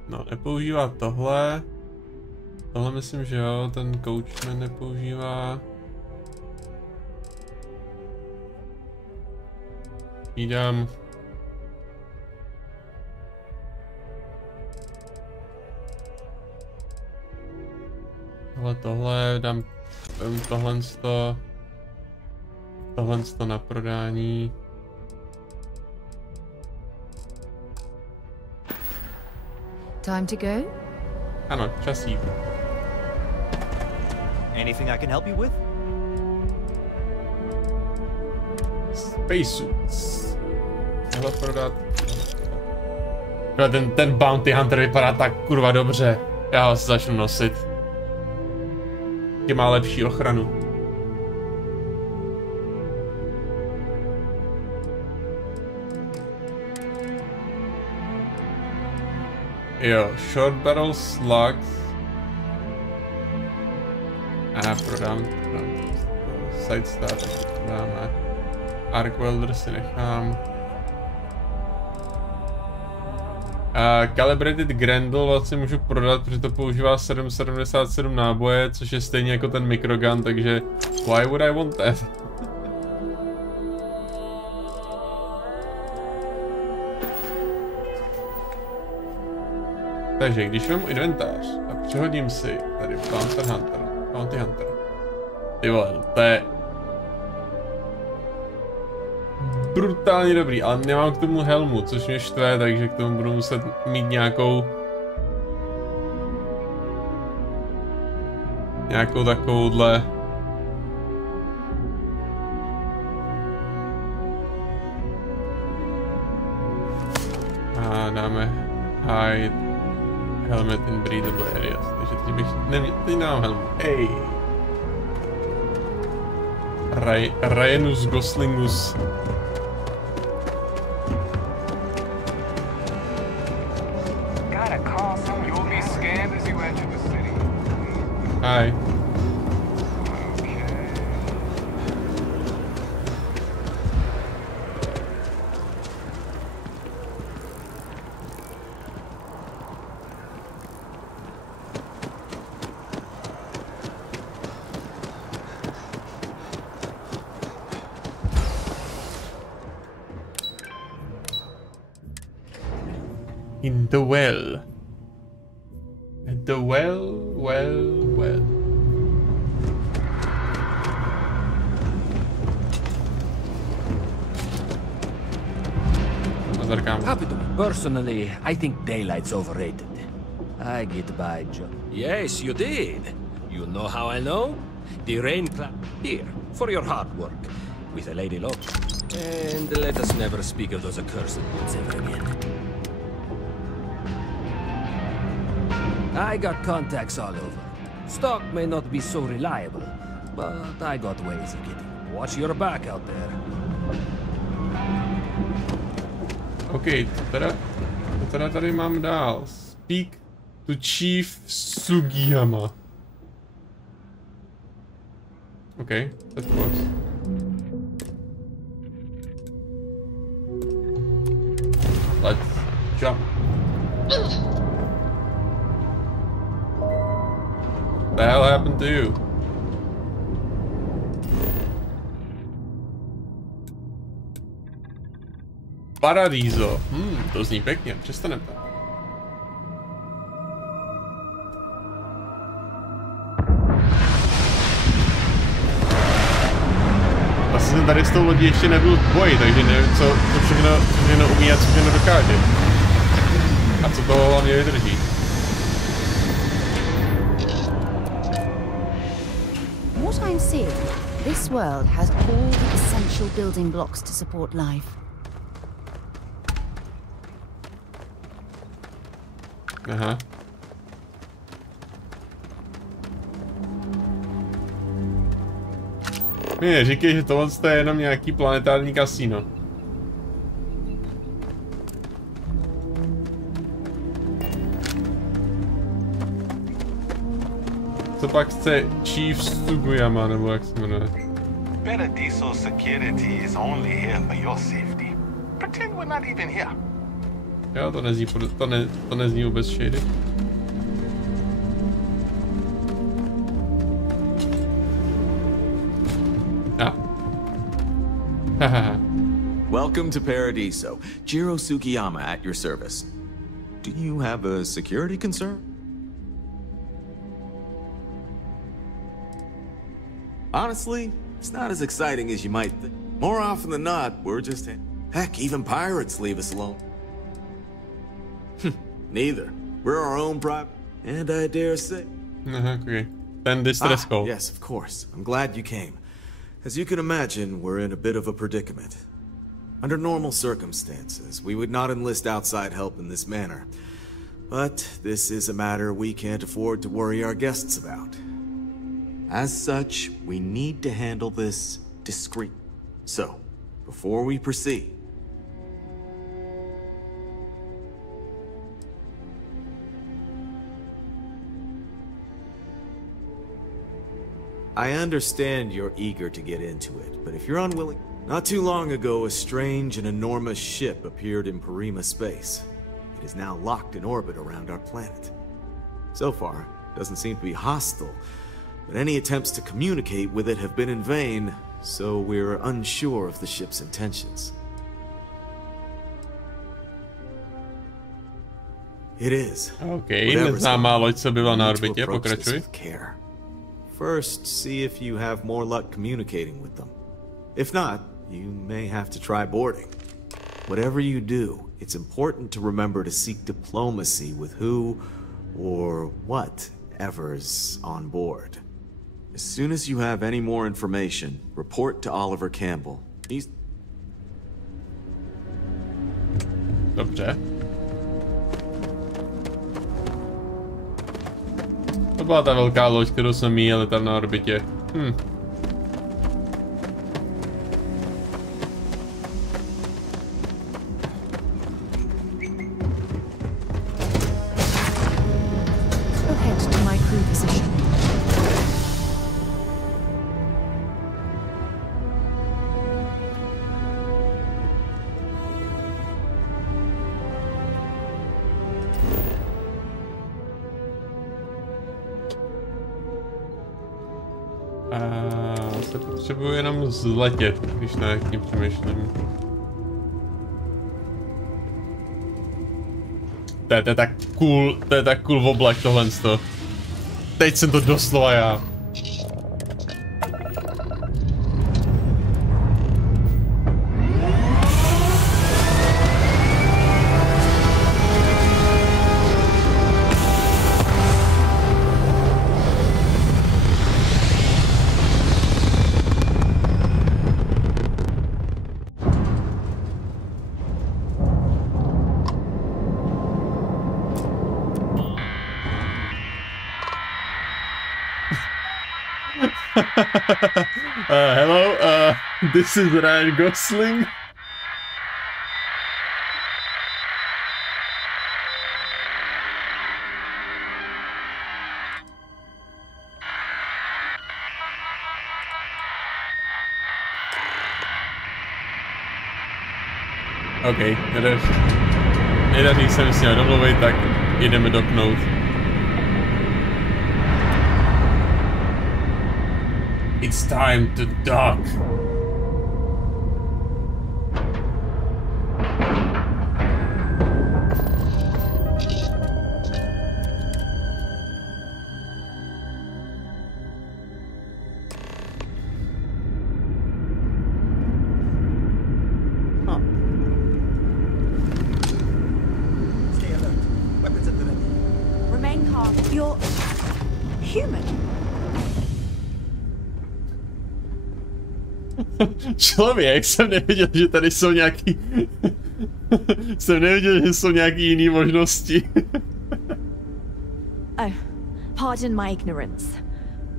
No, nepoužívá tohle. Tohle myslím, že jo, ten coachman nepoužívá. Jídám. Tohle, dám tohle na prodání. Time to go? Ano, čas jít. Anything I can help you with? Spacesuits. Tohle prodat. Ten Bounty Hunter vypadá tak kurva dobře. Já ho si začnu nosit. Tě má lepší ochranu. Jo, short barrel slugs. A prodám side star, dáme. Arc welder si nechám. Calibrated Grendel vlastně můžu prodat, protože to používá 7,77 náboje, což je stejně jako ten microgun, takže why would I want that? Takže když mám inventář a přehodím si tady Bounty Hunter. Ty vole, to je brutálně dobrý, ale nemám k tomu helmu, což mě štve, takže k tomu budu muset mít nějakou takovouhle a dáme hide helmet in breathable areas, takže teď nemám helmu. Ej! Ryanus Goslingus. Got a Hi. In the well. At the well. Happy to. Personally, I think daylight's overrated. I get by, Joe. Yes, you did. You know how I know? The rain cloud here for your hard work with a lady local. And let us never speak of those accursed woods ever again. I got contacts all over. Stock may not be so reliable, but I got ways of getting. Watch your back out there. OK, to teda tady mám dál. Speak to Chief Sugiyama. OK, that works. Let's jump. What the hell happened to you? Paradiso. To zní pěkně, přestaneme to. Asi jsem tady s tou lodí ještě nebyl v boji, takže nevím, co všechno umí a co všechno dokáže. A co toho hlavně vydrží. What I'm seeing, this world has all the essential building blocks to support life. Aha. Ne, říkej, že tohle je jenom nějaký planetární kasíno. Co pak chce Chief Sugiyama, nebo jak se jmenuje? Paradiso security is only here for your safety. Pretend we're not even here. Jo, to nezní vůbec shady. Welcome to Paradiso. Jiro Sugiyama at your service. Do you have a security concern? Honestly, it's not as exciting as you might think. More often than not, we're just... Heck, even pirates leave us alone. Neither. We're our own private... And I dare say... Okay. Then this dress code. Yes, of course. I'm glad you came. As you can imagine, we're in a bit of a predicament. Under normal circumstances, we would not enlist outside help in this manner. But this is a matter we can't afford to worry our guests about. As such, we need to handle this discreetly. So, before we proceed... I understand you're eager to get into it, but if you're unwilling... Not too long ago, a strange and enormous ship appeared in Parima space. It is now locked in orbit around our planet. So far, it doesn't seem to be hostile, but any attempts to communicate with it have been in vain, so we're unsure of the ship's intentions. It is. Okay, neznámá loď se byla na orbitě, pokračuj. First, see if you have more luck communicating with them. If not, you may have to try boarding. Whatever you do, it's important to remember to seek diplomacy with who or whatever's on board. As soon as you have any more information, report to Oliver Campbell. He's... Dobře. To byla ta velká loď, kterou jsme míjeli tam na orbitě. Head to my crew position. Se potřebuji jenom zletět, když nad tím přemýšlím. To je tak cool oblek tohle. Teď jsem to doslova já. Hello, this is Ryan Gosling. OK, nedaří se mi s ním domluvit, tak jdeme doknout. It's time to dock. Stay alert. Weapons at the ready. Remain calm. You're human. Člověk, jsem nevěděl, že tady jsou nějaký... jsem nevěděl, že jsou nějaký jiný možnosti. Oh, pardon my ignorance.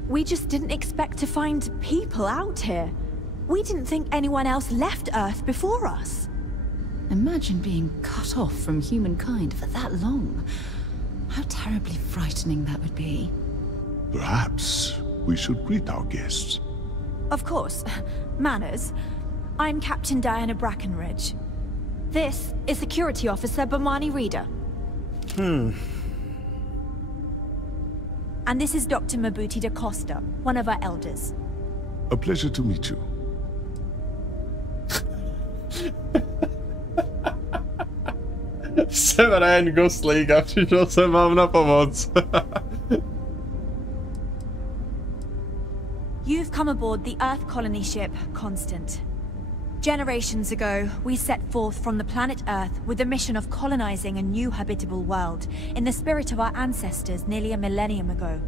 We just didn't expect to find people out here. We didn't think anyone else left Earth before us. Imagine being cut off from humankind for that long. How terribly frightening that would be. Perhaps we should greet our guests. Of course. Manners. I'm Captain Diana Brackenridge. This is Security Officer Bomani Reader. And this is Dr. Mabuti da Costa, one of our elders. A pleasure to meet you. Jsem Ryan Gosling a přišel jsem vám na pomoc. You've come aboard the Earth colony ship Constant. Generations ago, we set forth from the planet Earth with the mission of colonizing a new habitable world in the spirit of our ancestors nearly a millennium ago.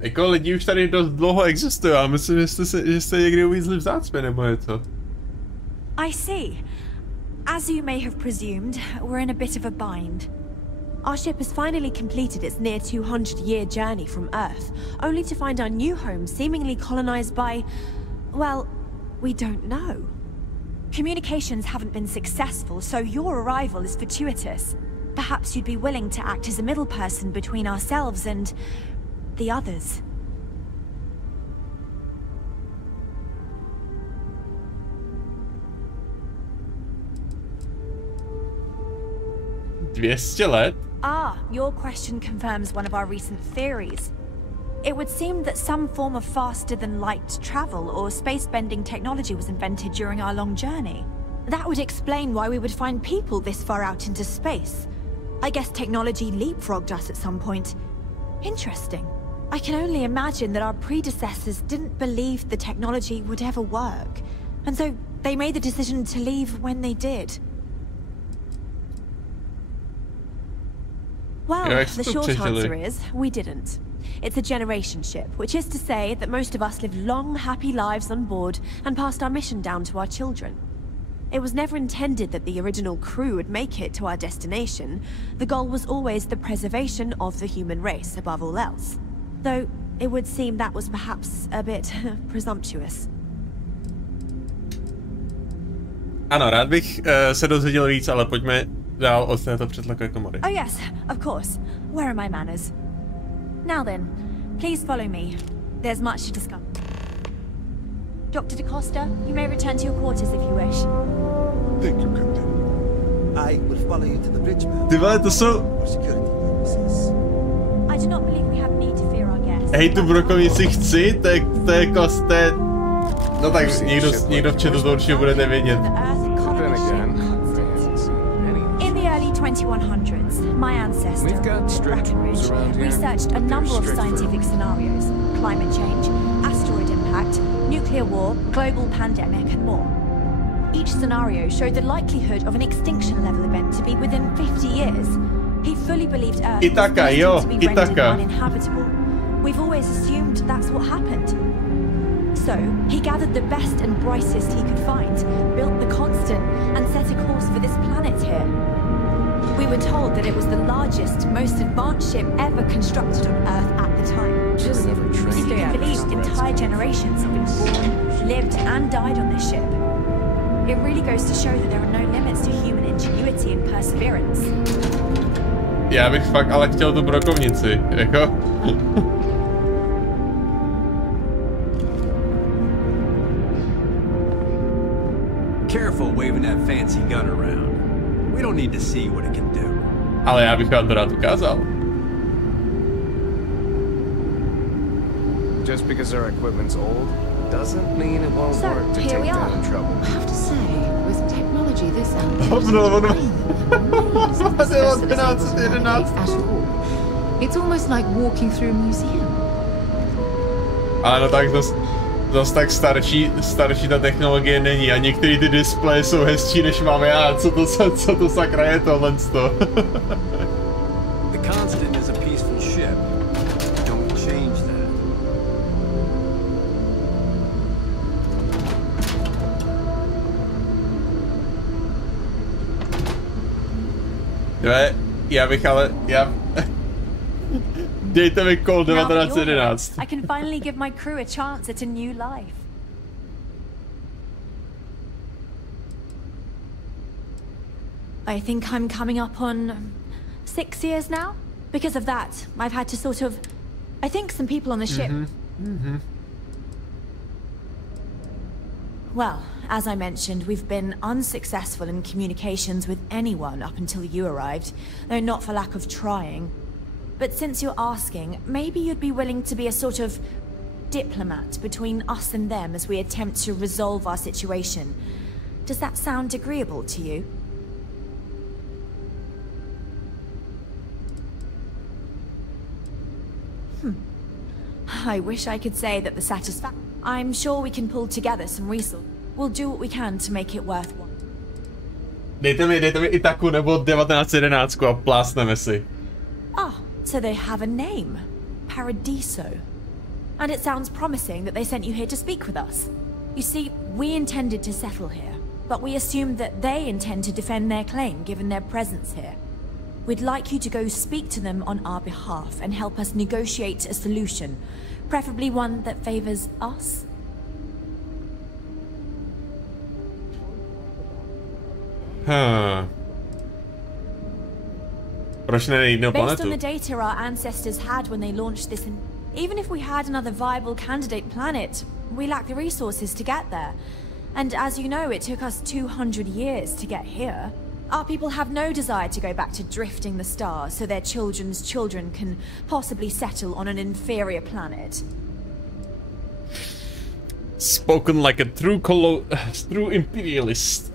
Jako lidi už tady dost dlouho existují, a myslím, že jste někdy uvízli v zácpě, nebo je to? I see. As you may have presumed, we're in a bit of a bind. Our ship has finally completed its near 200-year journey from Earth, only to find our new home seemingly colonized by... well, we don't know. Communications haven't been successful, so your arrival is fortuitous. Perhaps you'd be willing to act as a middle person between ourselves and... the others. $200 Ah, your question confirms one of our recent theories. It would seem that some form of faster-than-light travel or space-bending technology was invented during our long journey. That would explain why we would find people this far out into space. I guess technology leapfrogged us at some point. Interesting. I can only imagine that our predecessors didn't believe the technology would ever work, and so they made the decision to leave when they did. Well, the short answer is, we didn't. It's a generation ship, which is to say that most of us lived long, happy lives on board and passed our mission down to our children. It was never intended that the original crew would make it to our destination. The goal was always the preservation of the human race above all else. Though, it would seem that was perhaps a bit presumptuous. Ano, rád bych se dozvěděl víc, ale pojďme dál od této předlakové komory. Oh yes, of course. Where are my manners? Now then, please follow me. There's much to discuss. Dr. DaCosta, you may return to your quarters if you wish. Thank you, Captain. I will follow you to the bridge, ma'am. Ty vole, to jsou... For security purposes. I do not believe we Hej, tu brokovnici chci, to je koste. No tak někdo v chatu to určitě budete vědět. In the early 2100s, my ancestor, Breckenridge, researched a number of scientific scenarios: climate change, asteroid impact, nuclear war, global pandemic, and more. Each scenario showed the likelihood of an extinction-level event to be within 50 years. He fully believed Earth was destined to be rendered uninhabitable. We've always assumed that's what happened. So, he gathered the best and brightest he could find, built the Constant, and set a course for this planet here. We were told that it was the largest, most advanced ship ever constructed on Earth at the time. Just if you can believe, entire generations have been born, lived, and died on this ship. It really goes to show that there are no limits to human ingenuity and perseverance. Já bych fakt ale chtěl tu brokovnici, jako. Careful waving that fancy gun around. We don't need to see what it can do. Ale já bych vám to rád ukázal. Just because our equipment's old doesn't mean it won't work to take down trouble. I have to say, with technology this it's almost like walking through a museum. Ale no tak zas tak starší ta technologie není a některé ty displeje jsou hezčí než mám já. Co to sakra je tohleto? The Constant is a peaceful ship. Don't change that. Já bych ale... Dejte mi kol 1911. I can finally give my crew a chance at a new life. I think I'm coming up on 6 years now. Because of that, I've had to sort of... I think some people on the ship... Well, as I mentioned, we've been unsuccessful in communications with anyone up until you arrived, though not for lack of trying. But since you're asking, maybe you'd be willing to be a sort of diplomat between us and them as we attempt to resolve our situation. Does that sound agreeable to you? I wish I could say that the satisfaction... I'm sure we can pull together some resources. We'll do what we can to make it worthwhile. Dejte mi Itaku nebo 1911 a plásneme si. So they have a name. Paradiso. And it sounds promising that they sent you here to speak with us. You see, we intended to settle here, but we assumed that they intend to defend their claim given their presence here. We'd like you to go speak to them on our behalf and help us negotiate a solution, preferably one that favors us. Based on the data our ancestors had when they launched this, even if we had another viable candidate planet, we lack the resources to get there. And as you know, it took us 200 years to get here. Our people have no desire to go back to drifting the stars so their children's children can possibly settle on an inferior planet. Spoken like a true imperialist.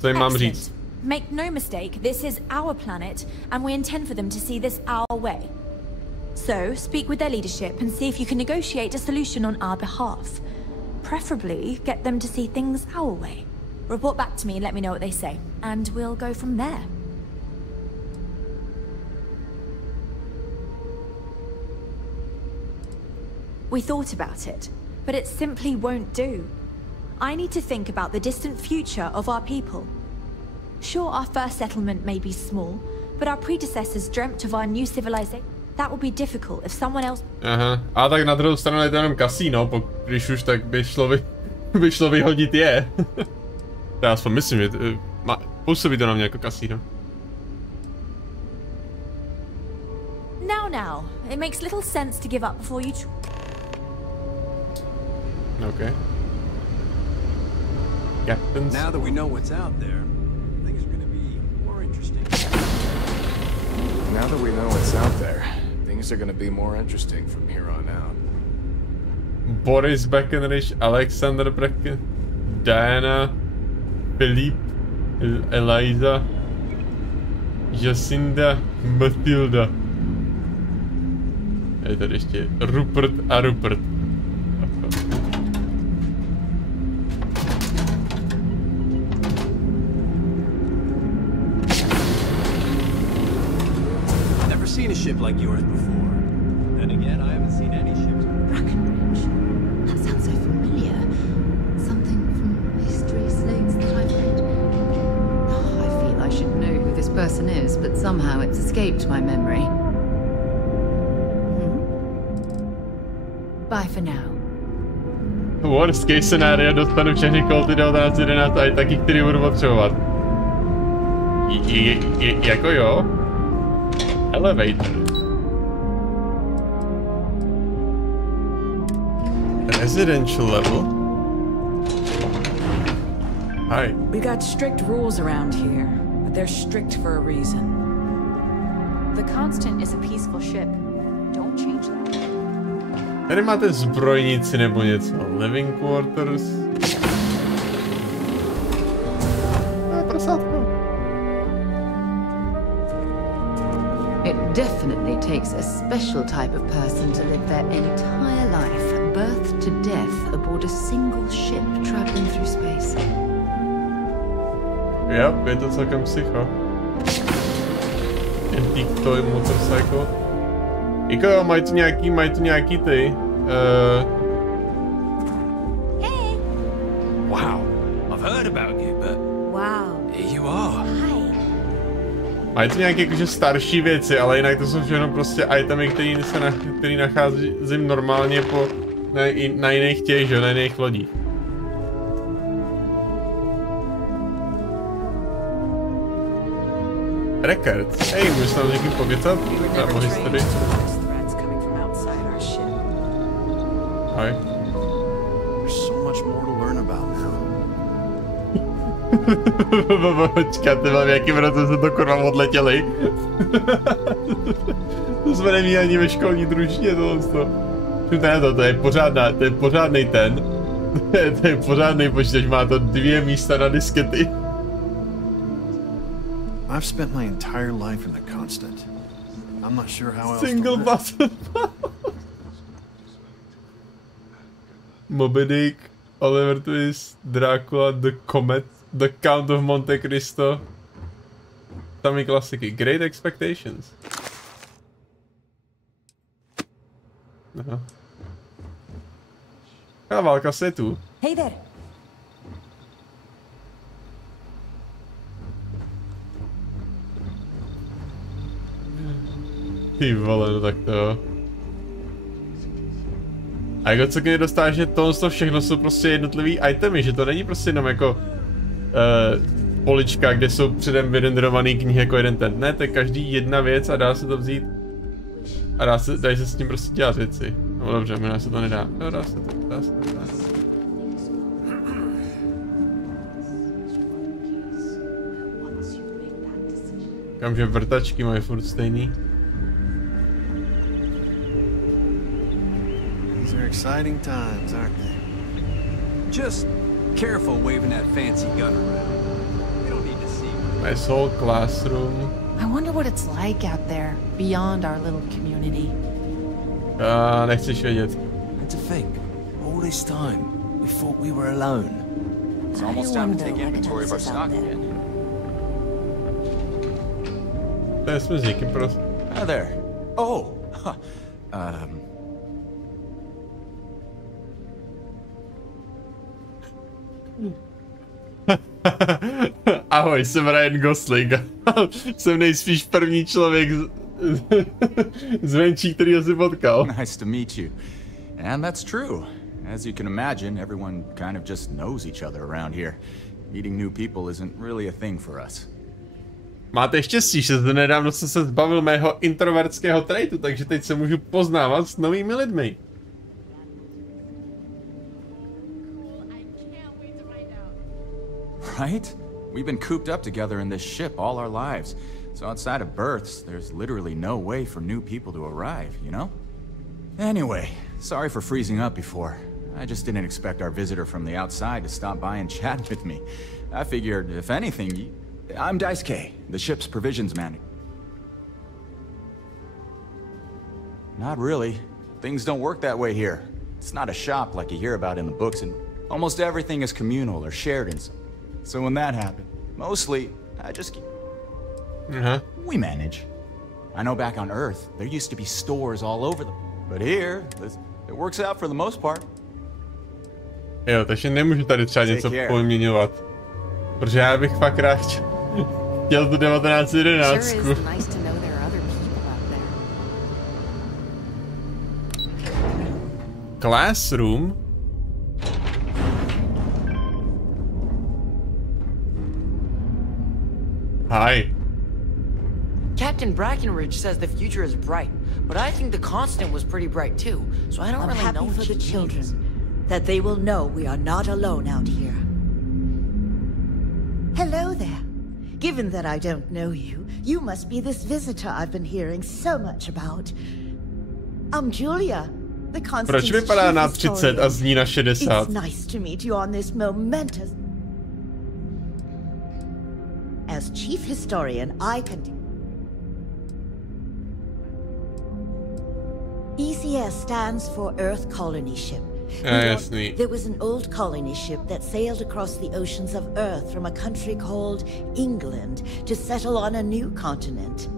Co jim mám říct? Make no mistake, this is our planet, and we intend for them to see this our way. So, speak with their leadership and see if you can negotiate a solution on our behalf. Preferably, get them to see things our way. Report back to me and let me know what they say, and we'll go from there. We thought about it, but it simply won't do. I need to think about the distant future of our people. Sure, our first settlement may be small, but our predecessors dreamt of our new civilization. That would be difficult if someone else... Aha, a tak na druhou stranu je to jenom kasíno, když už tak by šlo vyhodit je. Já aspoň myslím, že působí to na mě jako kasíno. Now, it makes little sense to give up before you... Okay. Captains. Now that we know what's out there, things are going to be more Now that we know what's out there, things are gonna be more interesting from here on out. Boris Breckenridge, Alexander Brecken, Diana, Philippe, Eliza, Jacinda, Matilda. Je tady ještě Rupert a Rupert. Never seen a ship like yours before. Then again, I haven't seen any ships. Breckenridge. That sounds so familiar. Something from history slates that I've read. Oh, I feel I should know who this person is, but somehow it's escaped my memory. Bye for now. Worst case scenario, dostanu všechny kolty 1911 a i taky, který budu potřebovat. Jako jo? Elevator. Residential level. Hi. We got strict rules around here, but they're strict for a reason. The Constant is a peaceful ship. Don't change that. Tady máte zbrojnici nebo něco. Living quarters. It definitely takes a special type of person to live their entire life, birth to death, aboard a single ship traveling through space. Yep, je to celkem psycho. Antique toy motorcycle. Jako jo, mají tu nějaký ty. Hey. Wow, I've heard about you, but Wow. here you are. Hi. Mají tu nějaké jakože starší věci, ale jinak to jsou všechno prostě itemy, který nacházím normálně na jiných těch, že na jiných lodích. Records. Hej, můžeš tam někým pokecat? Nebo historii? Hi. There's so much more to learn about now. Počkáte, mám jakým roce se to kurva odletěli. To jsme neměli ani ve školní družině tohle. To je pořádnej ten. To je pořádnej počítač, má to 2 místa na diskety. I've spent my entire life in the Constant. I'm not sure how else Single button. Moby Dick, Oliver Twist, Dracula, The Comet, The Count of Monte Cristo. Tam je klasiky. Great Expectations. Aha. A válka světů. Hey there. Ty vole, no tak to. A jako co když dostáváš, že tohle všechno jsou prostě jednotlivý itemy, že to není prostě jenom jako polička, kde jsou předem vyrenderovaný knihy jako jeden ten. Ne, to je každý jedna věc a dá se to vzít a dají se s tím prostě dělat věci. No dobře, možná se to nedá. No, dá se to. Kamže vrtačky mají furt stejný. These are exciting times, aren't they? Just careful waving that fancy gun around. We don't need to see. Nice whole classroom. I wonder what it's like out there, beyond our little community. Nechceš vědět. And to think, all this time, we thought we were alone. It's almost time to take inventory of our stock again. To jsme s někým prostě. Hi there. Oh! Ahoj, jsem Ryan Gosling. Jsem nejspíš první člověk zvenčí, kterýho si potkal. Nice to meet you. And that's true. As you can imagine, everyone kind of just knows each other around here. Meeting new people isn't really a thing for us. Máte štěstí, že nedávno jsem se zbavil mého introvertského traitu, takže teď se můžu poznávat s novými lidmi. Right? We've been cooped up together in this ship all our lives. So outside of births, there's literally no way for new people to arrive, you know? Anyway, sorry for freezing up before. I just didn't expect our visitor from the outside to stop by and chat with me. I figured, if anything, I'm Daisuke, the ship's provisions manager. Not really. Things don't work that way here. It's not a shop like you hear about in the books, and almost everything is communal or shared in some. So when that happened, mostly, I just keep... We manage. I know back on Earth, there used to be stores all over them. But here, it works out for the most part. Jo, takže nemůžu tady třeba něco poměňovat. Protože já bych fakt rád chtěl tu 1911. Classroom? Hi. Captain Brackenridge says the future is bright, but I think the Constant was pretty bright too, so I don't really know what I'm happy for the children, means. that they will know we are not alone out here. Hello there. Given that I don't know you, you must be this visitor I've been hearing so much about. I'm Julia, the Constant's Proč vypadá na 30 a zní na 60? It's nice to meet you on this momentous... As chief historian, I can... ECS stands for Earth Colony Ship. There was an old colony ship that sailed across the oceans of Earth from a country called England to settle on a new continent.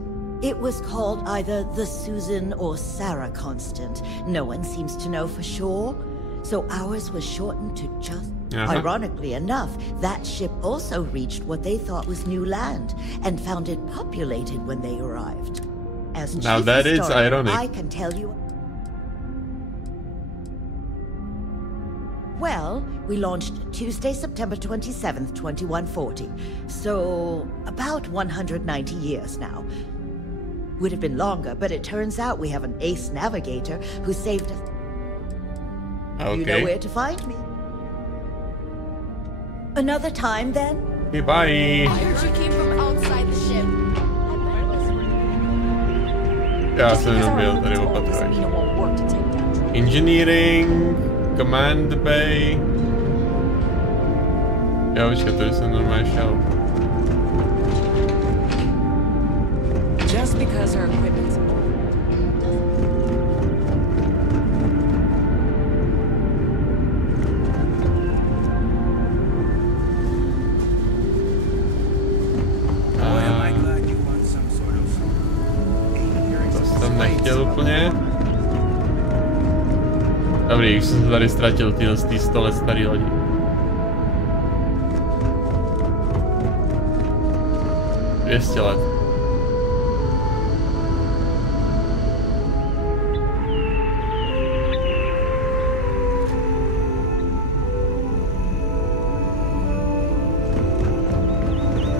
It was called either the Susan or Sarah Constant. No one seems to know for sure, so ours was shortened to just... Ironically enough, that ship also reached what they thought was new land and found it populated when they arrived. As now that is ironic. I can tell you... Well, we launched Tuesday, September 27th, 2140. So, about 190 years now. Would have been longer, but it turns out we have an ace navigator who saved us. Okay. You know where to find me. Another time, then? Okay, bye. I heard you came from outside the ship. Já jsem jenom byl tady opatrovat. Engineering, Command Bay. Jo, počkat, tady jsem normálně šel. Just because our equipment's nechtěl úplně. Dobrý, už jsem se tady ztratil tyhle 100 let starý lodi. Dvěstě let.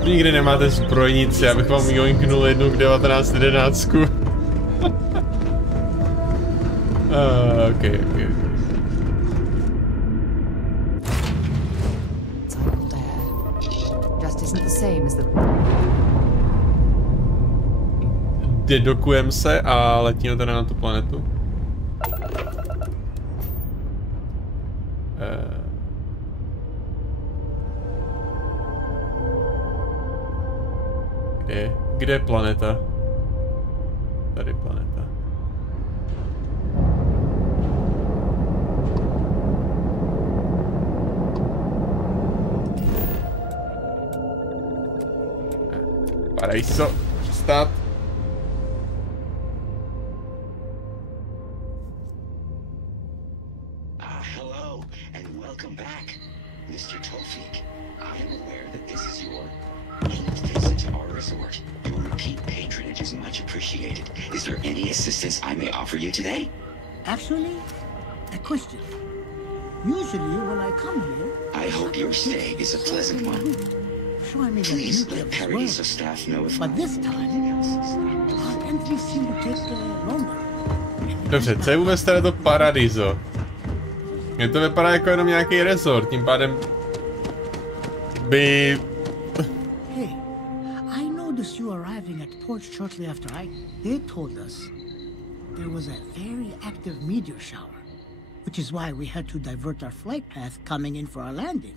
Nikdy nemáte zbrojnici, abych vám joinknul jednu k 1911. Okay. Cycled air. Just isn't the same as the... Dedokujeme se a letíme teda na tu planetu. Kde je planeta? Tady planeta. Paraíso, přistát. Hello, and welcome back, Mr. Tofik. I am aware that this is your 8th visit to our resort. Your repeat patronage is much appreciated. Is there any assistance I may offer you today? Actually, a question. Usually when I come here... I hope your stay is a pleasant one. Please let Paradiso staff know if... But this time, our entries seem to take longer. Dobře, co je vůbec tady to Paradiso? Mně to vypadá jako jenom nějaký resort, tím pádem by noticed you arriving at port shortly after they told us there was a very active meteor shower, which is why we had to divert our flight path coming in for our landing.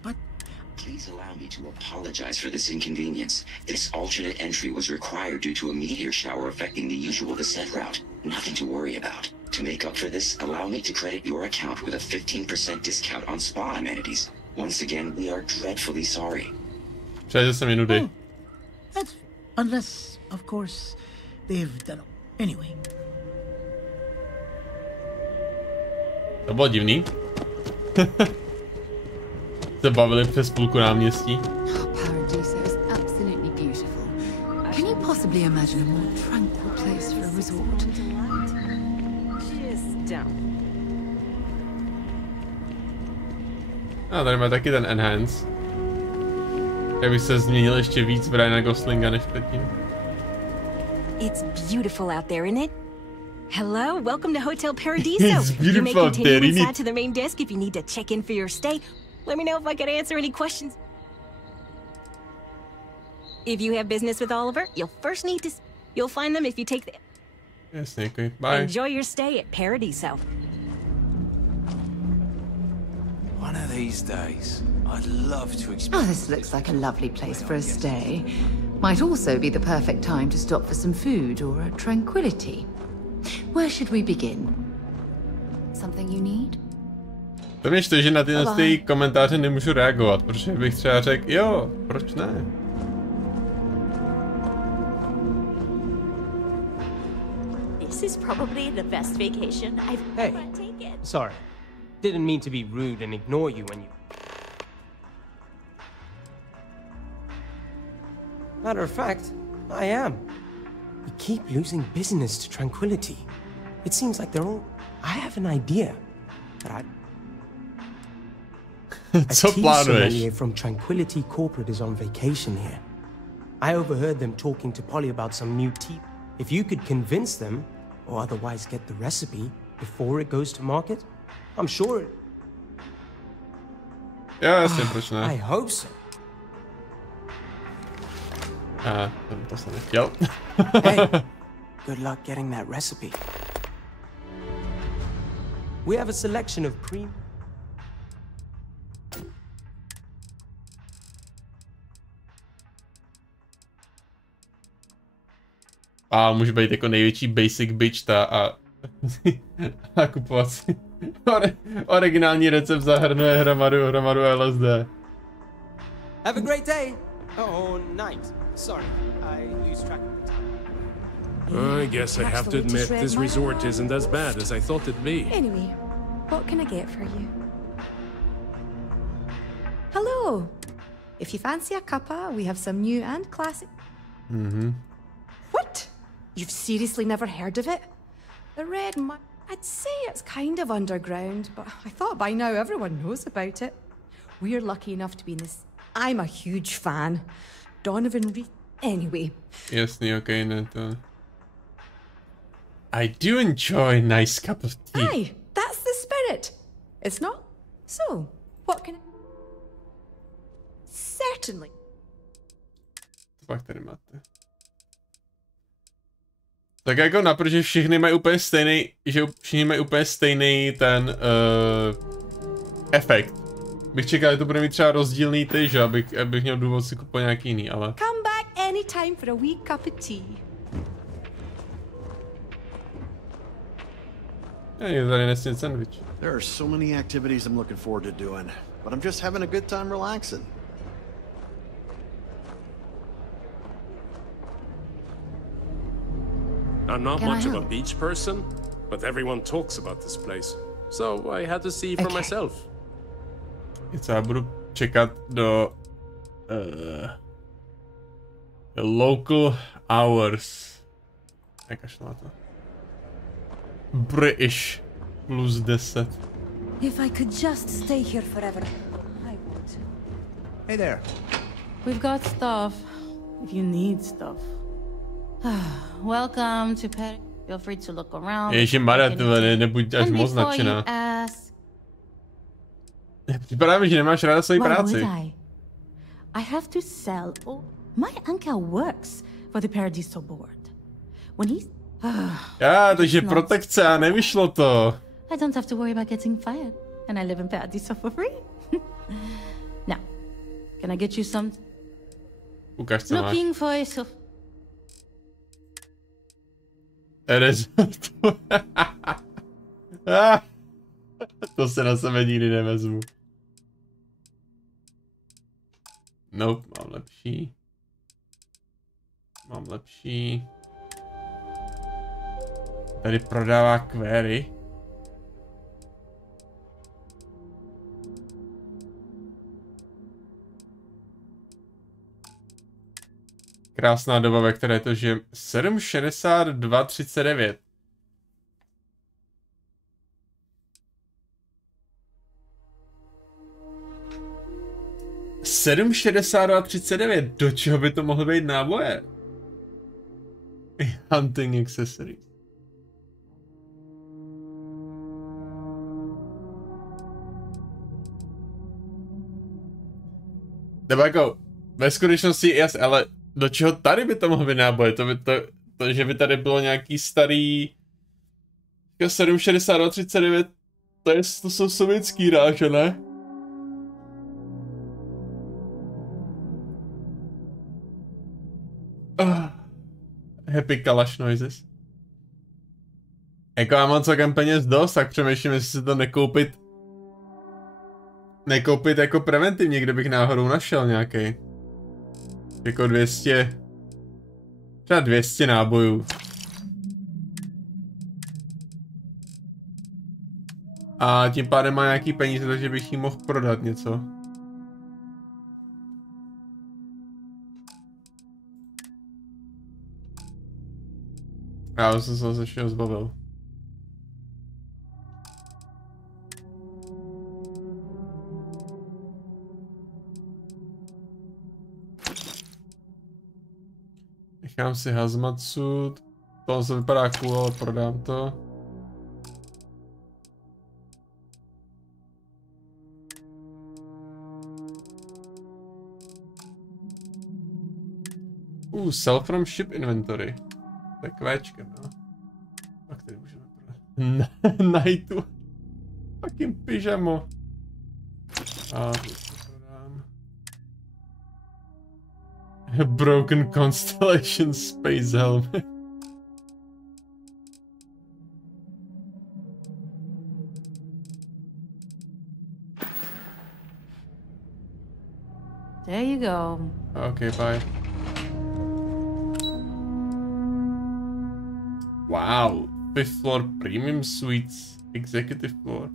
But please allow me to apologize for this inconvenience. This alternate entry was required due to a meteor shower affecting the usual descent route. Nothing to worry about. To make up for this, allow me to credit your account with a 15% discount on spa amenities. Once again, we are dreadfully sorry. Oh, that's unless, of course, they've done. Anyway. To bylo divný. Se bavili přes půlku náměstí. Paradiso is absolutely beautiful. Can you possibly imagine a more tranquil place for a resort? Just don't. A tady má taky ten enhance. Kdyby se změnil ještě víc v Ryana Goslinga než předtím. It's beautiful out there, isn't it? Hello, welcome to Hotel Paradiso. It's beautiful you may continue out there, inside to the main desk if you need to check in for your stay. Let me know if I can answer any questions. If you have business with Oliver, you'll first need to... You'll find them if you take the... Yes, okay. Bye. Enjoy your stay at Paradiso. One of these days, I'd love to experience... Oh, this looks like a lovely place for a stay. Might also be the perfect time to stop for some food or a tranquility. Where should we begin? Something you need? To mě štve, že na ty komentáře nemůžu reagovat, protože bych třeba řekl, jo, proč ne? This is probably the best vacation I've ever taken. Sorry. Didn't mean to be rude and ignore you when you... Matter of fact, I am. We keep losing business to Tranquility. It seems like they're all... I have an idea, but I... A sommelier from Tranquility Corporate is on vacation here. I overheard them talking to Polly about some new tea. If you could convince them, or otherwise get the recipe before it goes to market, I'm sure it... Yeah, proč ne? I hope so. To jsem nechtěl. Hey, good luck getting that recipe. We have a selection of premium... A může být jako největší basic bitch a kupovat si originální recept zahrnuje hromadu LSD. Have a great day! Oh, night. Sorry, I lose track of the time. I guess I have to admit this resort isn't as bad as I thought it'd be. Anyway, what can I get for you? Hello! If you fancy a cuppa, we have some new and classic... What? You've seriously never heard of it? The Red Mine... I'd say it's kind of underground, but I thought by now everyone knows about it. We're lucky enough to be in this... I'm a huge fan. Donovan Reed... Anyway. Jasný, okay, ne to... I do enjoy a nice cup of tea. Aye, that's the spirit. It's not? So, what can... Certainly. To pak tady máte. Tak jako naproč, že všichni mají úplně stejný, ten efekt. Bych čekal, že to bude mít třeba rozdílný ty, že abych měl důvod si kupovat nějaký jiný, ale... Come back anytime for a wee cup of tea. Je tady nesmí sandwich. There are so many activities I'm looking forward to doing, but I'm just having a good time relaxing. I'm not much of a beach person, but everyone talks about this place, so I had to see for myself. Co já budu čekat do local hours. Jakaž na to? British plus 10. If I could just stay here forever, I would. Hey there. We've got stuff. If you need stuff. Welcome to Paris. Feel free to look around. Ježišmarja, tohle nebuď až moc nadšená. Připadá mi, že nemáš ráda svoji práci. I have to sell. My uncle works for the Paradiso board. When he's... takže protekce a nevyšlo to. I don't have to worry about getting fired. And I live in Paradiso for free. Now, can I get you some... Ukaž, co máš. Looking for yourself. To se na sebe nikdy nevezmu. Nope, mám lepší. Mám lepší. Tady prodává query. Krásná doba, ve které to žije. 7.62.39. Do čeho by to mohlo být náboje? Hunting accessories. Nebo jako, ve skutečnosti jas, ale do čeho tady by to mohlo být náboje? To, že by tady bylo nějaký starý 7.62.39, to jsou sovětský ráže, ne? Happy Kalash noises. Jako já mám celkem peněz dost, tak přemýšlím, jestli se to nekoupit jako preventivně, kde bych náhodou našel nějaký. Jako 200. Třeba 200 nábojů. A tím pádem má nějaký peníze, takže bych jí mohl prodat něco. Já jsem se zase všeho zbavil. Nechám si hazmat suit. To se vypadá cool, ale prodám to. Sell from ship inventory. Tak kvéčkem, no. Pak tady můžeme prodat. Nightu. Fucking pyžamo. A to prodám. Broken Constellation Space Helmet. There you go. Okay, bye. Wow, 5th floor premium suites, executive floor.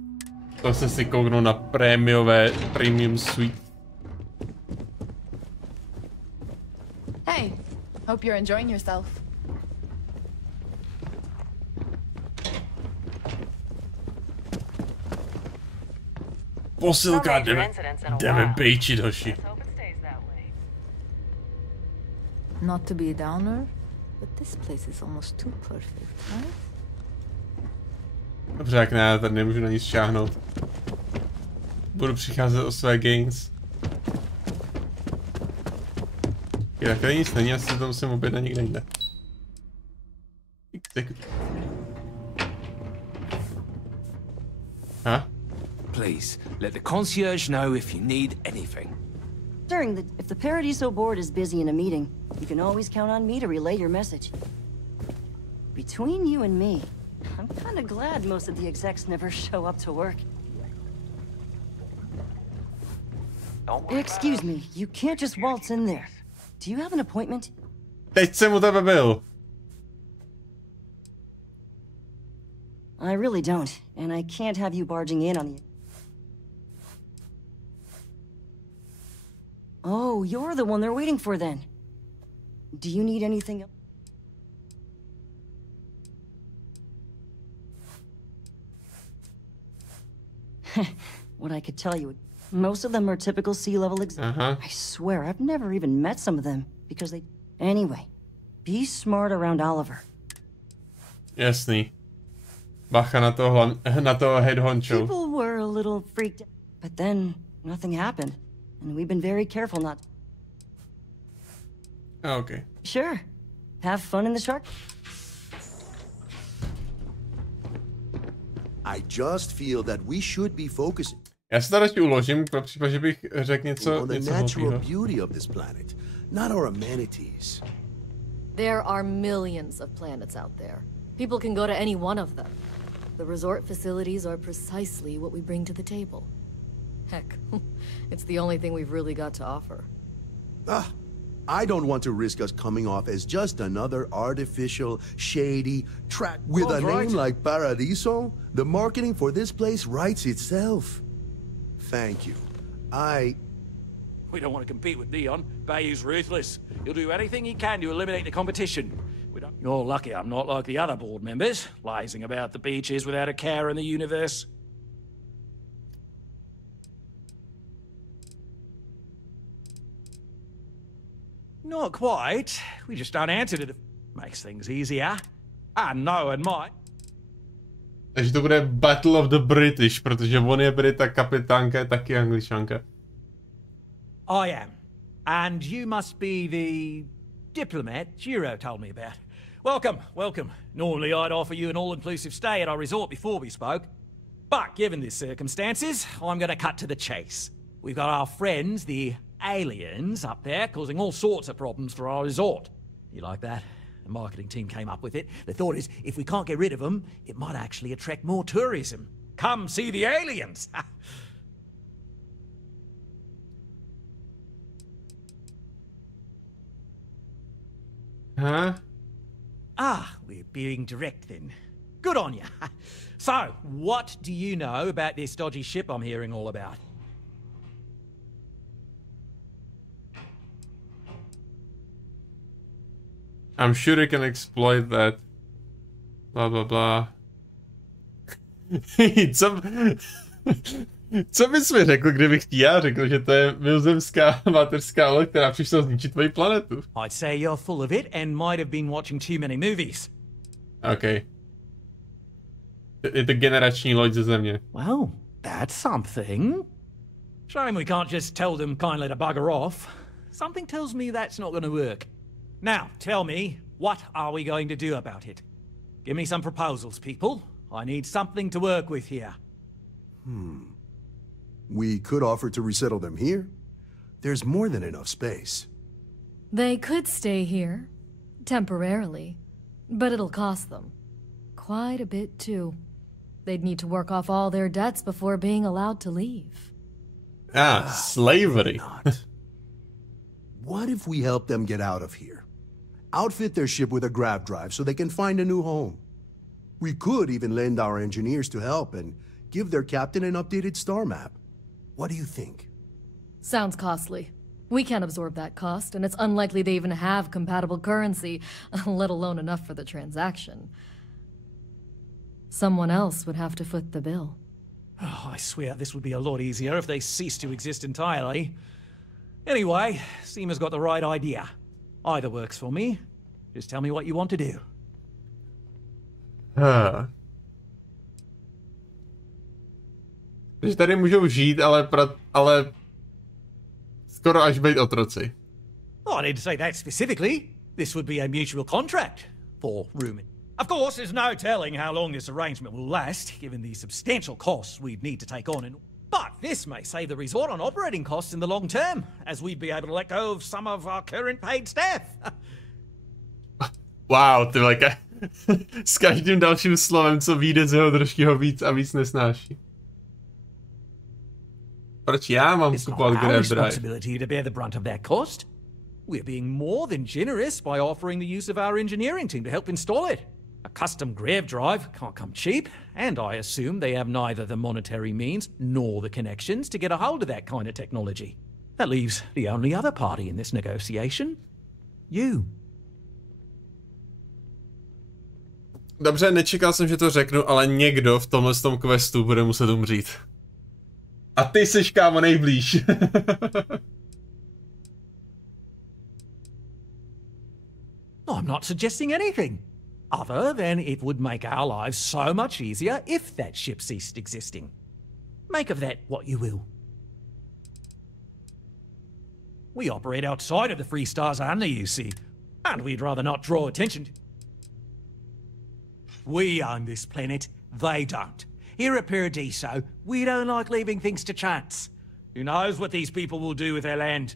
To se si kouknu na prémiové premium suite. Hey, hope you're enjoying yourself. Posilka, jdeme bejčit, hoši. Not to be a downer, but this place is almost too perfect, right? Dobře, jak ne, tady nemůžu na nic šáhnout. Budu přicházet o své gains. Tak tady nic není, asi to musím objednat někde jinde. Huh? Please, let the concierge know if you need anything. If the Paradiso board is busy in a meeting, you can always count on me to relay your message. Between you and me, I'm kinda glad most of the execs never show up to work. Excuse me, you can't just waltz in there. Do you have an appointment? Teď jsem u tebe byl. I really don't, and I can't have you barging in on the... Oh, you're the one they're waiting for then. Do you need anything else? What I could tell you, most of them are typical sea-level execs. I swear, I've never even met some of them, because they... Anyway, be smart around Oliver. Jasný. Bacha na toho head honcho. People were a little freaked out, but then nothing happened, and we've been very careful not... Oh, okay. Sure. Have fun in the shark. I just feel that we should be focusing. Já si to radši uložím, pro případ, že bych řekl něco natural beauty of this planet, not our amenities. There are millions of planets out there. People can go to any one of them. The resort facilities are precisely what we bring to the table. Heck, it's the only thing we've really got to offer. I don't want to risk us coming off as just another artificial, shady track. With a name like Paradiso, the marketing for this place writes itself. Thank you. We don't want to compete with Neon. Bayou's ruthless. He'll do anything he can to eliminate the competition. You're lucky I'm not like the other board members, lazing about the beaches without a care in the universe. Not quite. We just don't answer to it. Makes things easier. I know and might. Takže to bude Battle of the British, protože on je Brit a kapitánka je taky Angličanka. I am. And you must be the diplomat Giro told me about. Welcome, welcome. Normally I'd offer you an all-inclusive stay at our resort before we spoke. But given the circumstances, I'm going to cut to the chase. We've got our friends, the aliens, up there, causing all sorts of problems for our resort. You like that? The marketing team came up with it. The thought is, if we can't get rid of them, it might actually attract more tourism. Come see the aliens! Huh? We're being direct then. Good on you. So, what do you know about this dodgy ship I'm hearing all about? I'm sure they can exploit that. Blah, blah, blah. Co bys mi řekl, kdybych já řekl, že to je mimozemská mateřská loď, která přišla zničit tvoji planetu? I'd say you're full of it and might have been watching too many movies. Okay. Je to generační loď ze země. Well, that's something. Shame we can't just tell them kindly to bugger off. Something tells me that's not going to work. Now, tell me, what are we going to do about it? Give me some proposals, people. I need something to work with here. We could offer to resettle them here. There's more than enough space. They could stay here, temporarily, but it'll cost them. Quite a bit, too. They'd need to work off all their debts before being allowed to leave. Slavery. What if we help them get out of here? Outfit their ship with a grav drive so they can find a new home. We could even lend our engineers to help and give their captain an updated star map. What do you think? Sounds costly. We can't absorb that cost, and it's unlikely they even have compatible currency, let alone enough for the transaction. Someone else would have to foot the bill. Oh, I swear this would be a lot easier if they ceased to exist entirely. Anyway, Seema's got the right idea. Either works for me. Just tell me what you want to do. Takže tady můžou žít, ale skoro až být otroci. Oh, I didn't say that specifically. This would be a mutual contract for rooming. Of course, there's no telling how long this arrangement will last, given the substantial costs we'd need to take on. But this may save the resort on operating costs in the long term, as we'd be able to let go of some of our current paid staff. Wow, ty like, s každým dalším slovem, co vyjde z jeho držky, ho víc a víc nesnáší. Proč já mám kupovat grav responsibility to bear the brunt of that cost. We're being more than generous by offering the use of our engineering team to help install it. A custom grav drive can't come cheap, and I assume they have neither the monetary means nor the connections to get a hold of that kind of technology. That leaves the only other party in this negotiation. You. Dobře, nečekal jsem, že to řeknu, ale někdo v tomhle tom questu bude muset umřít. A ty seš, kámo, nejblíž. I'm not suggesting anything, other than it would make our lives so much easier if that ship ceased existing. Make of that what you will. We operate outside of the Free Stars and the UC, and we'd rather not draw attention to... We own this planet, they don't. Here at Paradiso, we don't like leaving things to chance. Who knows what these people will do with their land?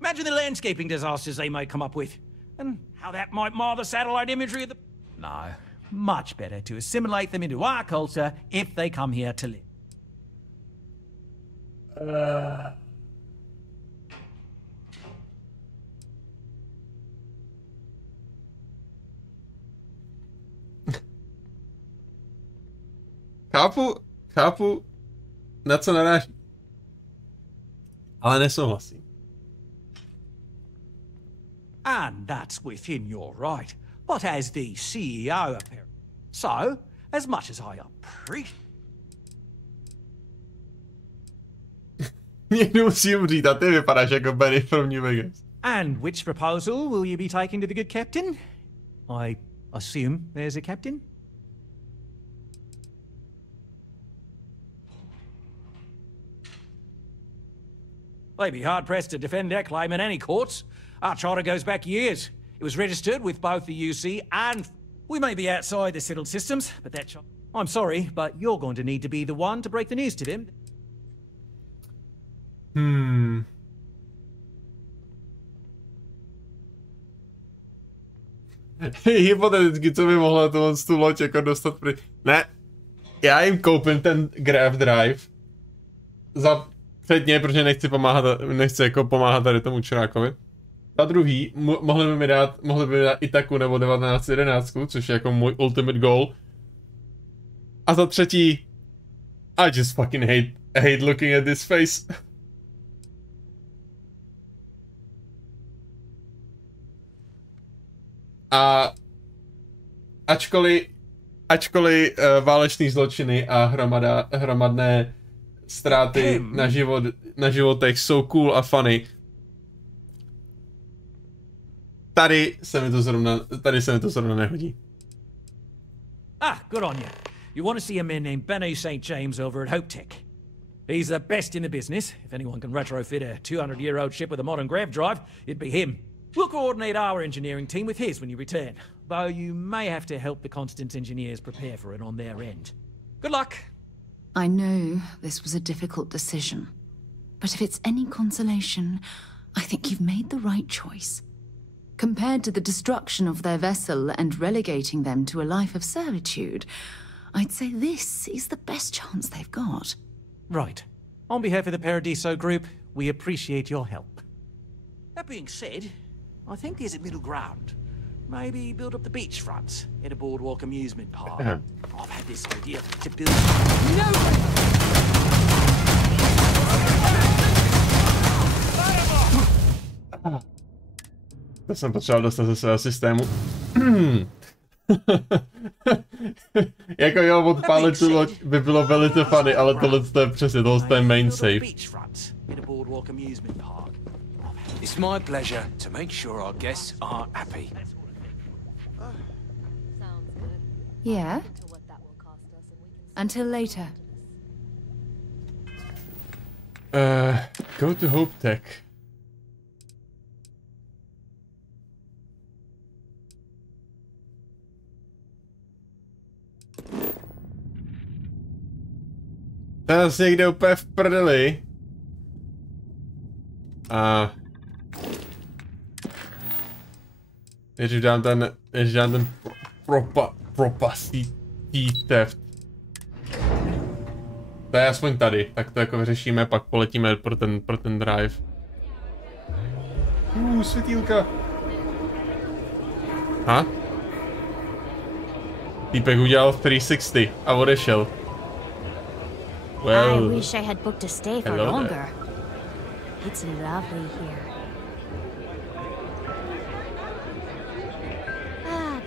Imagine the landscaping disasters they might come up with, and how that might mar the satellite imagery of the... No, much better to assimilate them into our culture if they come here to live. Chápu, na co naráží. Ale nesouhlasím. And that's within your right. But as the CEO apparently. So, as much as I appreciate... Někdo musí umřít a ty vypadáš jako Benny from New Vegas. And which proposal will you be taking to the good captain? I assume there's a captain? They'd be hard-pressed to defend their claim in any courts. Our charter goes back years. It was registered with both the UC and... We may be outside the settled systems, but that... I'm sorry, but you're going to need to be the one to break the news to them. Hypoteticky, co by mohlo tu loď jako dostat pryč? Ne, já jim koupím ten Graph Drive za předně, protože nechci jako pomáhat tady tomu čurákovi. Za druhý, mohli by mi dát Itaku nebo 1911, což je jako můj ultimate goal. A za třetí, I just fucking hate looking at this face. A ačkoliv válečný zločiny a hromadné ztráty na životech jsou cool a funny, tady se mi to zrovna nehodí. Good on you. You want to see a man named Benny St. James over at Hope Tech. He's the best in the business. If anyone can retrofit a 200-year-old ship with a modern grav drive, it'd be him. We'll coordinate our engineering team with his when you return, though you may have to help the Constance engineers prepare for it on their end. Good luck! I know this was a difficult decision, but if it's any consolation, I think you've made the right choice. Compared to the destruction of their vessel and relegating them to a life of servitude, I'd say this is the best chance they've got. Right. On behalf of the Paradiso Group, we appreciate your help. That being said, I think there's a middle ground. Maybe build up the beachfront at a boardwalk amusement park. I've had this idea to build... No! To jsem potřeboval dostat ze svého systému. Jako jo, odpálit tu loď by bylo velice funny, ale tohle je přesně, tohle je main save. It's my pleasure to make sure our guests are happy. Yeah? Until later. Go to Hope Tech. To je zase někde úplně v prdeli. A... Ježiš, dám ten propastý theft. To je aspoň tady, tak to jako vyřešíme, pak poletíme pro ten drive. Světýlka. Ha? Týpek udělal 360 a odešel. Well, I wish I had booked a stay for longer. It's lovely here.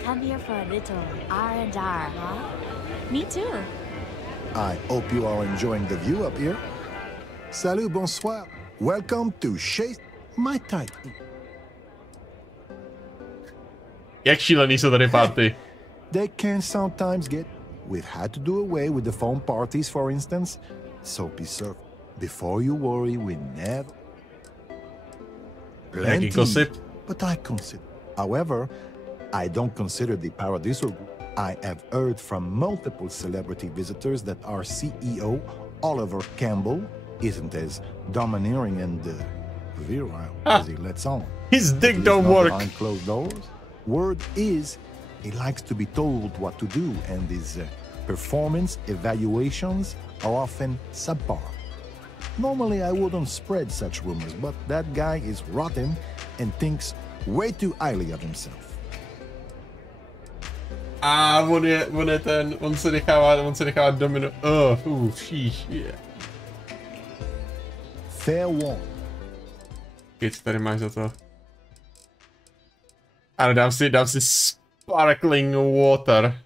Come here for a little R&R, huh? Me too. I hope you are enjoying the view up here. Salut, bonsoir. Welcome to Chase, my type. Jak šílený jsou tady party. They can sometimes get... We've had to do away with the phone parties, for instance. So be certain. Before you worry, we never... Plenty, gossip. but I consider. However, I don't consider the Paradiso. I have heard from multiple celebrity visitors that our CEO, Oliver Campbell, isn't as domineering and virile as he lets on. His dick don't work. Behind closed doors. Word is, he likes to be told what to do, and his performance evaluations are often subpar. Normally, I wouldn't spread such rumors, but that guy is rotten and thinks way too highly of himself. On se nechává dominovat. Yeah. Fair one. Co tady máš za to? Ano, dám si sparkling water.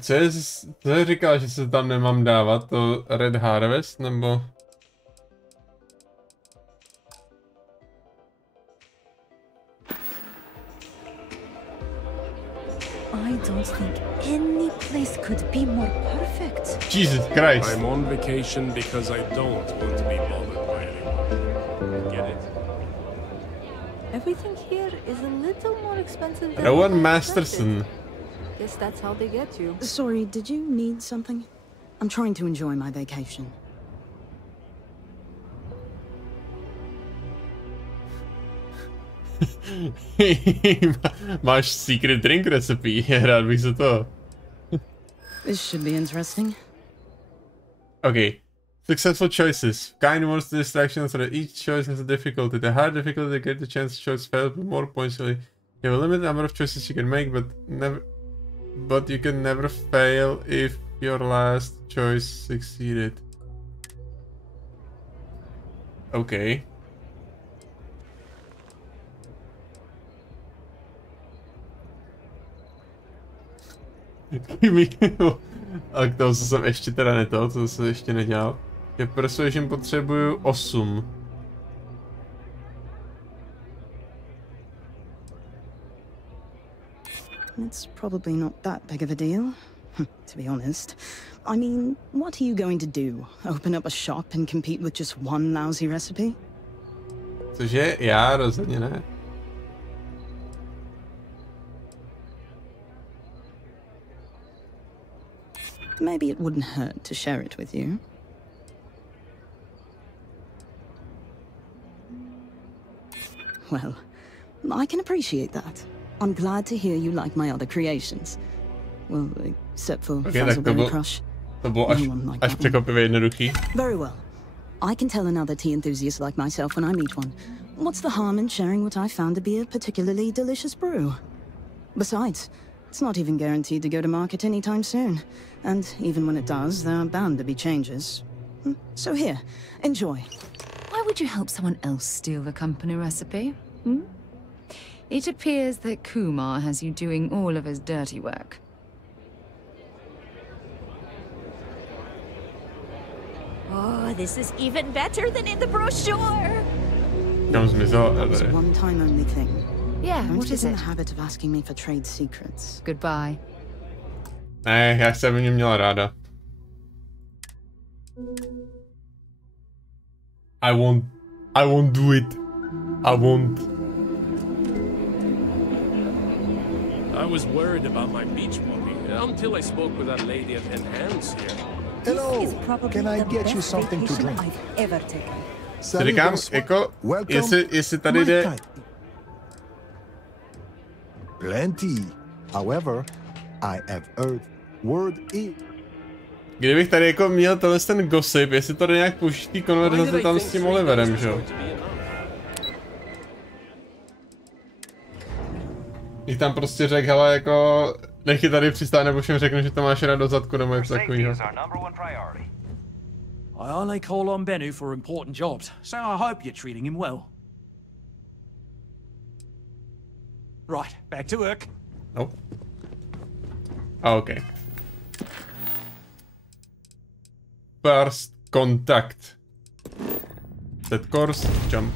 Co je říkal, že se tam nemám dávat? To Red Harvest, nebo? I don't think any place could be more perfect. Jesus Christ. I'm on vacation because I don't want to be bothered by anyone. Get it? Everything here is a little more expensive than Rowan I Masterson. expected. Guess that's how they get you. Sorry, did you need something? I'm trying to enjoy my vacation. Máš secret drink recipe, rád bych se to. This should be interesting. Okay. Successful choices. Kind words to distractions so that each choice has a difficulty. The higher difficulty, the greater chance the choice fails, but more points. You have a limited number of choices you can make, but you can never fail if your last choice succeeded. Okay. A k tomu, co jsem ještě teda co jsem ještě nedělal. Je persuasion potřebuju 8. It's probably not that big of a deal, to be honest. I mean, what are you going to do? Open up a shop and compete with just one lousy recipe? Cože? Já rozhodně ne. Maybe it wouldn't hurt to share it with you. Well, I can appreciate that. I'm glad to hear you like my other creations. Well, except for Fuzzleberry Crush. To bylo až překvapivě jednoduchý. Very well. I can tell another tea enthusiast like myself when I meet one. What's the harm in sharing what I found to be a particularly delicious brew? Besides, it's not even guaranteed to go to market anytime soon. And even when it does, there are bound to be changes. So here, enjoy. Why would you help someone else steal the company recipe? It appears that Kumar has you doing all of his dirty work. Oh, this is even better than in the brochure. It's a one-time only thing. Yeah, what is in it? the habit of asking me for trade secrets. Goodbye. Ne, já jsem mě měla ráda. I won't do it. I won't. I was worried about my beach body until I spoke with that lady at Enhance here. Hello, can I get you something to drink? I've ever taken. Říkám, jako, jestli tady jde... Plenty. However, I have heard word is... Kdybych tady jako měl ten gossip, jestli to jde nějak použít tý konverzace tam s tím Oliverem, že jo? Bych tam prostě řekl, hele, jako... Nechy tady přistát, nebo všem řeknu, že to máš rád do zadku, nebo něco takovýho. I only call on Bennu for important jobs, so I hope you're treating him well. Right, back to work. Nope. Oh, okay. First contact. Set course, jump.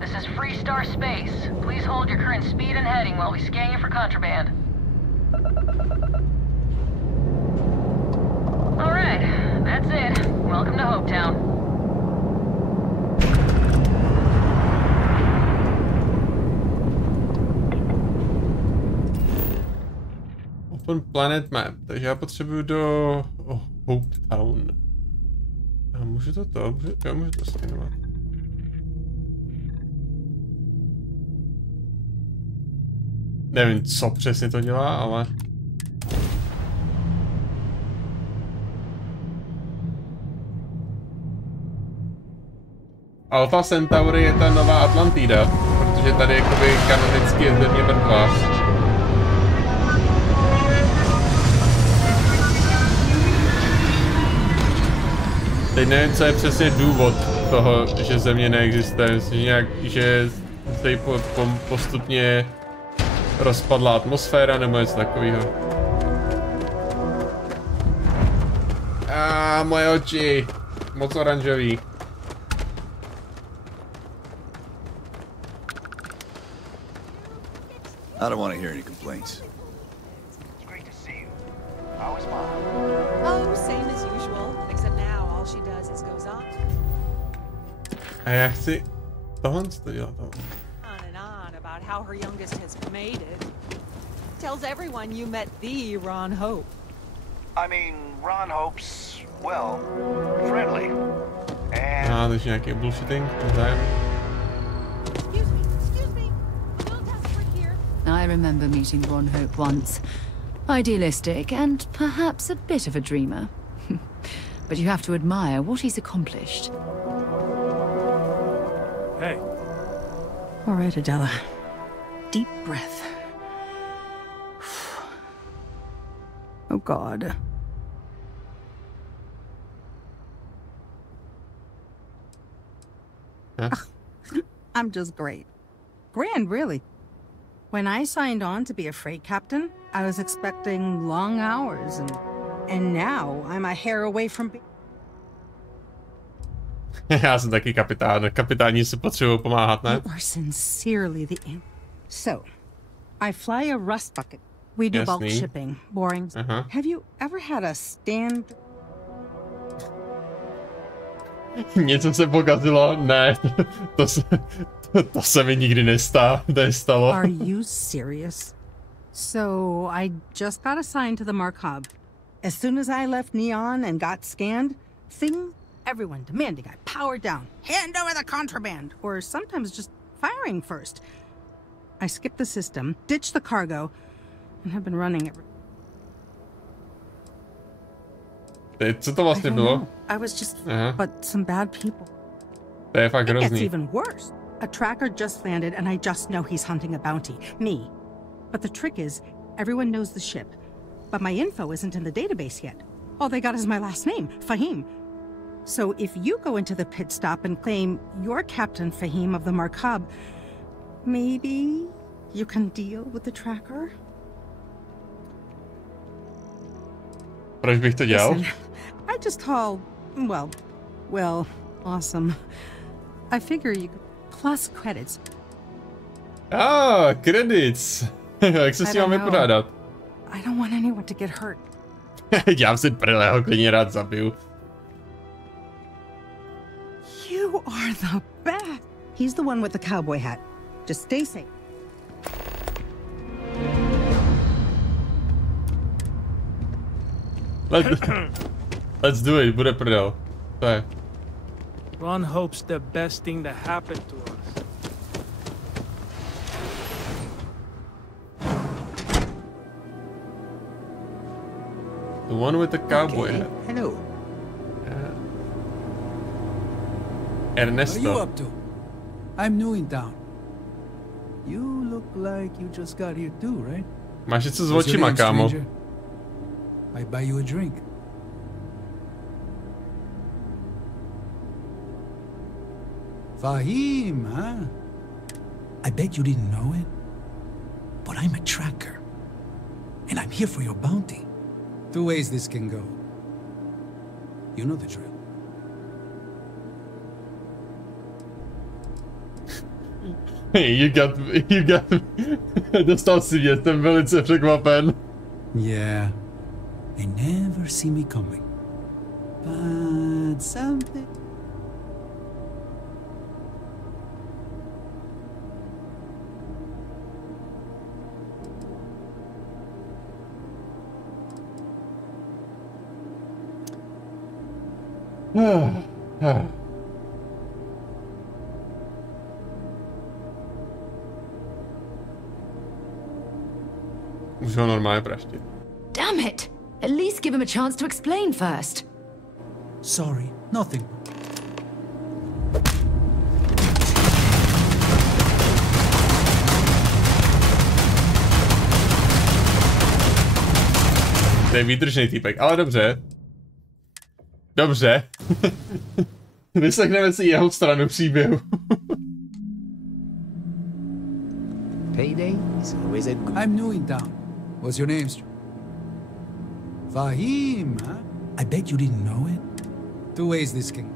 This is Freestar Space. Please hold your current speed and heading while we scan you for contraband. Alright, that's it. Welcome to Hopetown. aspoň planet map, takže já potřebuju do Hope Town. A můžu to skenovat. Nevím, co přesně to dělá, ale... Alpha Centauri je ta nová Atlantida, protože tady jakoby kanonicky je země mrtvá. Teď nevím, co je přesně důvod toho, že země neexistuje. Myslím, že se postupně rozpadla atmosféra nebo něco takového. Moje oči, moc oranžový. I don't want to hear any complaints. It's great to see you. How is Mom? Oh, same as usual. Except now all she does is goes on. A já chci tohle to dělat. On and on about how her youngest has made it. Tells everyone you met the Ron Hope. I mean, Ron Hope's, well, friendly. And... takže nějaký bullshitting, zájem. I remember meeting Ron Hope once. Idealistic and perhaps a bit of a dreamer. But you have to admire what he's accomplished. Hey. All right, Adela. Deep breath. Oh, God. Huh? I'm just great. Grand, really. When I signed on to be a freight captain, I was expecting long hours, and now I'm a hair away from being... Já jsem taky kapitán. Kapitáni si potřebují pomáhat, ne? You are sincerely the... So, I fly a rust bucket. We do bulk shipping. Boring. Have you ever had a stand... Něco se pokazilo? Ne, to se mi nikdy nestalo. Are you serious? So, I just got assigned to the Markov. As soon as I left Neon and got scanned, everyone demanding I power down, hand over the contraband, or sometimes just firing first. I skipped the system, ditched the cargo, and have been running it. Co to vlastně bylo? I was just, but some bad people. To je fakt hrozný. It's even worse. A tracker just landed and I just know he's hunting a bounty. Me. But the trick is, everyone knows the ship. But my info isn't in the database yet. All they got is my last name, Fahim. So if you go into the pit stop and claim you're Captain Fahim of the Markab, maybe you can deal with the tracker? Proč bych to dělal? Listen, I just call, well, awesome. I figure you plus credits. Credits. Jak se s tím máme pořádat? I don't want anyone to get hurt. Já si prdele, ho klidně rád zabiju. You are the best. He's the one with the cowboy hat. Just stay safe. Let's do it, bude prdel. To je. Ron Hope's the best thing that happened to us. The one with the cowboy hat. Hello. Ernesto. What are you up to? I'm new in town. You look like you just got here too, right? Máš něco s očima, kámo. I buy you a drink. Fahim, huh? I bet you didn't know it, but I'm a tracker. And I'm here for your bounty. Two ways this can go. You know the drill. You got Dostal si mě, jsem velice překvapen. Yeah. They never see me coming. But something... Už ho normálně praštit. Damn it! At least give him a chance to explain first. Sorry, nothing. To je výdržný týpek, ale dobře. Dobře. Vyslechneme si jeho stranu příběhu. Payday is always a good... I'm new in town. What's your name? Fahim, huh? I bet you didn't know it. Two ways this can...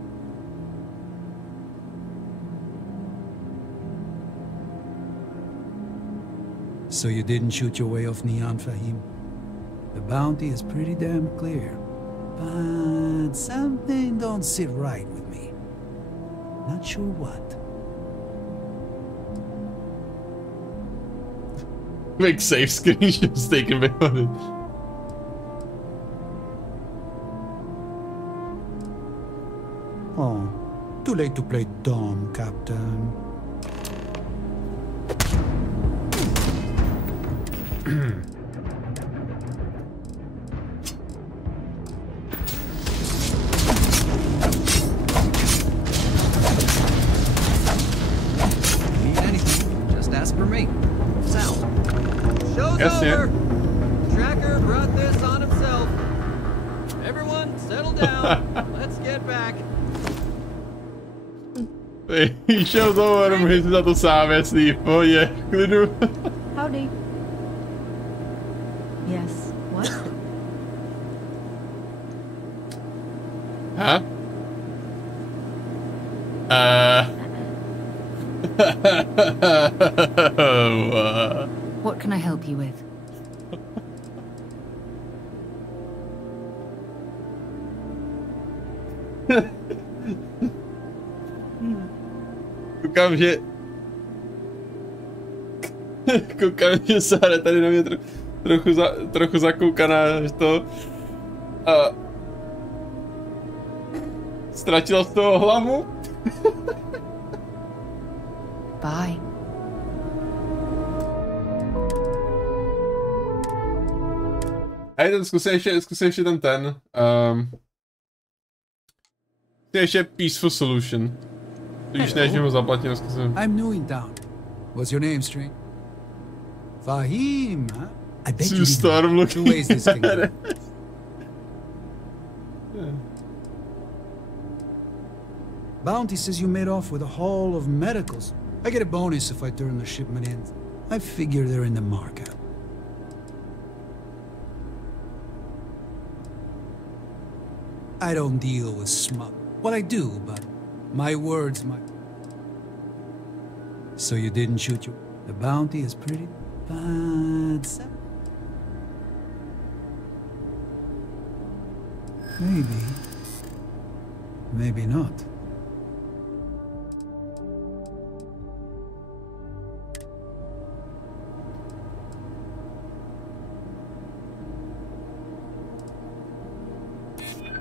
So you didn't shoot your way off Neon, Fahim? The bounty is pretty damn clear. But something don't sit right with me. Not sure what. Make safe screenshots taken behind it. Oh, too late to play dumb, Captain. Need anything, just ask for me. Sal. Show's Yes, over. Tracker brought this on himself. Everyone, settle down. Let's get back. Show's over, můžeš si za to sám, jasný, v pohodě, klidu. Howdy. Yes. What? Huh? What can I help you with? Koukám, že Sára tady na mě trochu zakoukaná, že to ztratila z toho hlavu. Bye. A jeden, zkusím ještě ten. Ještě peaceful solution. Když než mu zaplatím, zkusím. I'm new in town. What's your name, String? Fahim, huh? I bet you Storm didn't know. Two ways this can go. Bounty says you made off with a haul of medicals. I get a bonus if I turn the shipment in. I figure they're in the markup. I don't deal with smug. Well, I do, but my words might... So you didn't shoot your... The bounty is pretty... But... Maybe. Maybe not.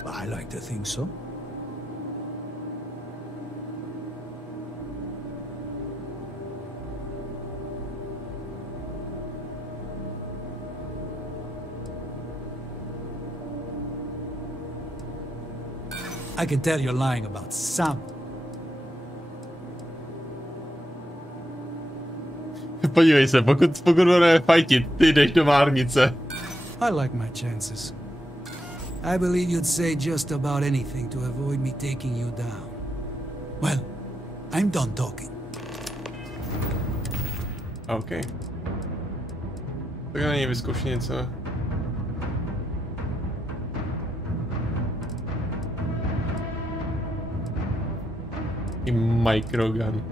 I like to think so. I can tell you're lying about some. Podívej se, pokud budeme fajtit, ty jdeš do márnice. I like my chances. I believe you'd say just about anything to avoid me taking you down. Well, I'm done talking. OK. Tak na něj vyzkouši něco. I microgun.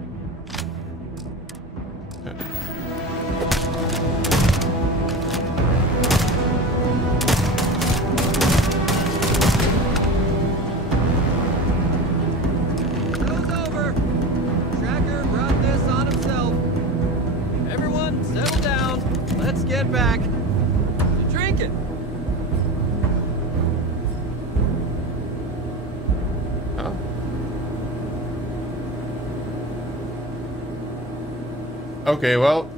Okay, well.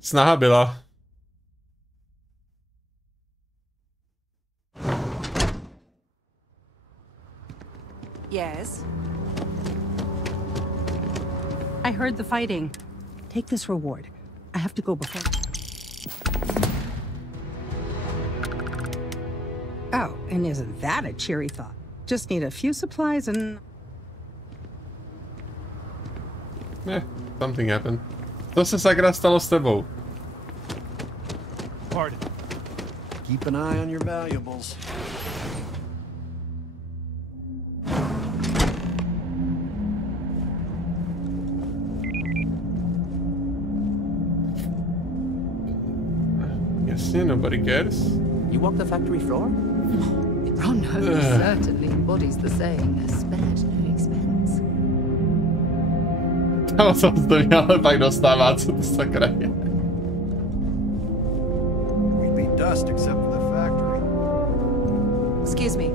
Snaha byla. Yes? I heard the fighting. Take this reward. I have to go before... Oh, and isn't that a cheery thought? Just need a few supplies and... Something happened. Co se sakra stalo s tebou? Pardon. Keep an eye on your valuables. Jasně, nobody cares. You walk the factory floor? Ron certainly embodies the saying, spared no expense. Tam jsem to měl, ale pak dostává, co to sakra je. We'd be dust except for the factory. Excuse me.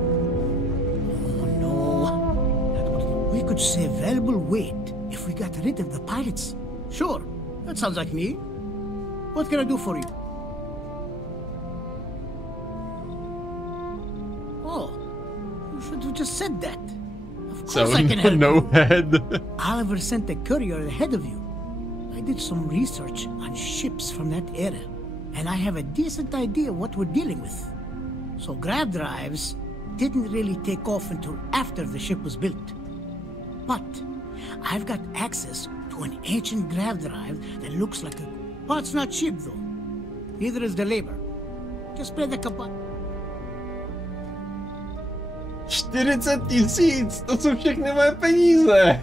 Oh, no. We could save valuable weight if we got rid of the pilots. Sure, that sounds like me. What can I do for you? Oh, you should have just said that. Of course I can help no you. head. Oliver sent a courier ahead of you. I did some research on ships from that era, and I have a decent idea what we're dealing with. So grav drives didn't really take off until after the ship was built. But I've got access to an ancient grav drive that looks like a... Oh, it's not cheap though. Neither is the labor. Just pay the kappa. 40 000, to jsou všechny moje peníze.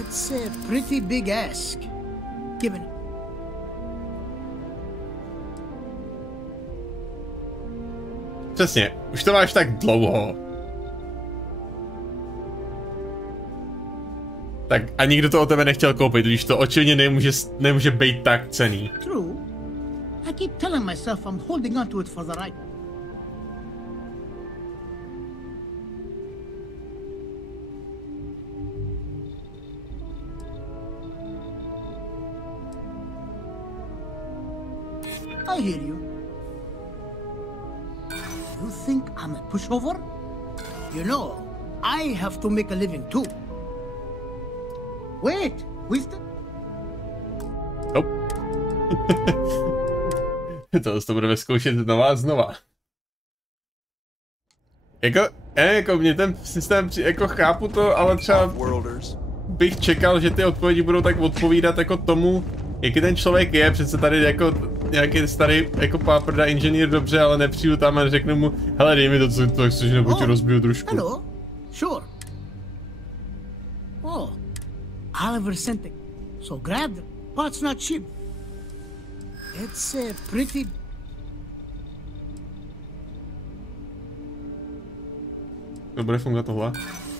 It's a pretty big ask, given... Přesně, už to máš tak dlouho. Tak a nikdo to o tebe nechtěl koupit, když to očividně nemůže být tak cenný. True. I keep telling myself I'm holding on to it for the right. I hear you. You think I'm a pushover? You know, I have to make a living too. Wait, we still... Nope. To budeme zkoušet znova. Jako mě ten systém, jako chápu to, ale třeba bych čekal, že ty odpovědi budou tak odpovídat jako tomu, jaký ten člověk je. Přece tady jako nějaký starý jako páprda inženýr, dobře, ale nepřijdu tam a řeknu mu, hele, dej mi to, co chceš, nebo ti rozbiju trošku. Hello, sure. Oh, Oliver sent it. So grab them. Part's not cheap. It's a pretty... To bude fungovat tohle.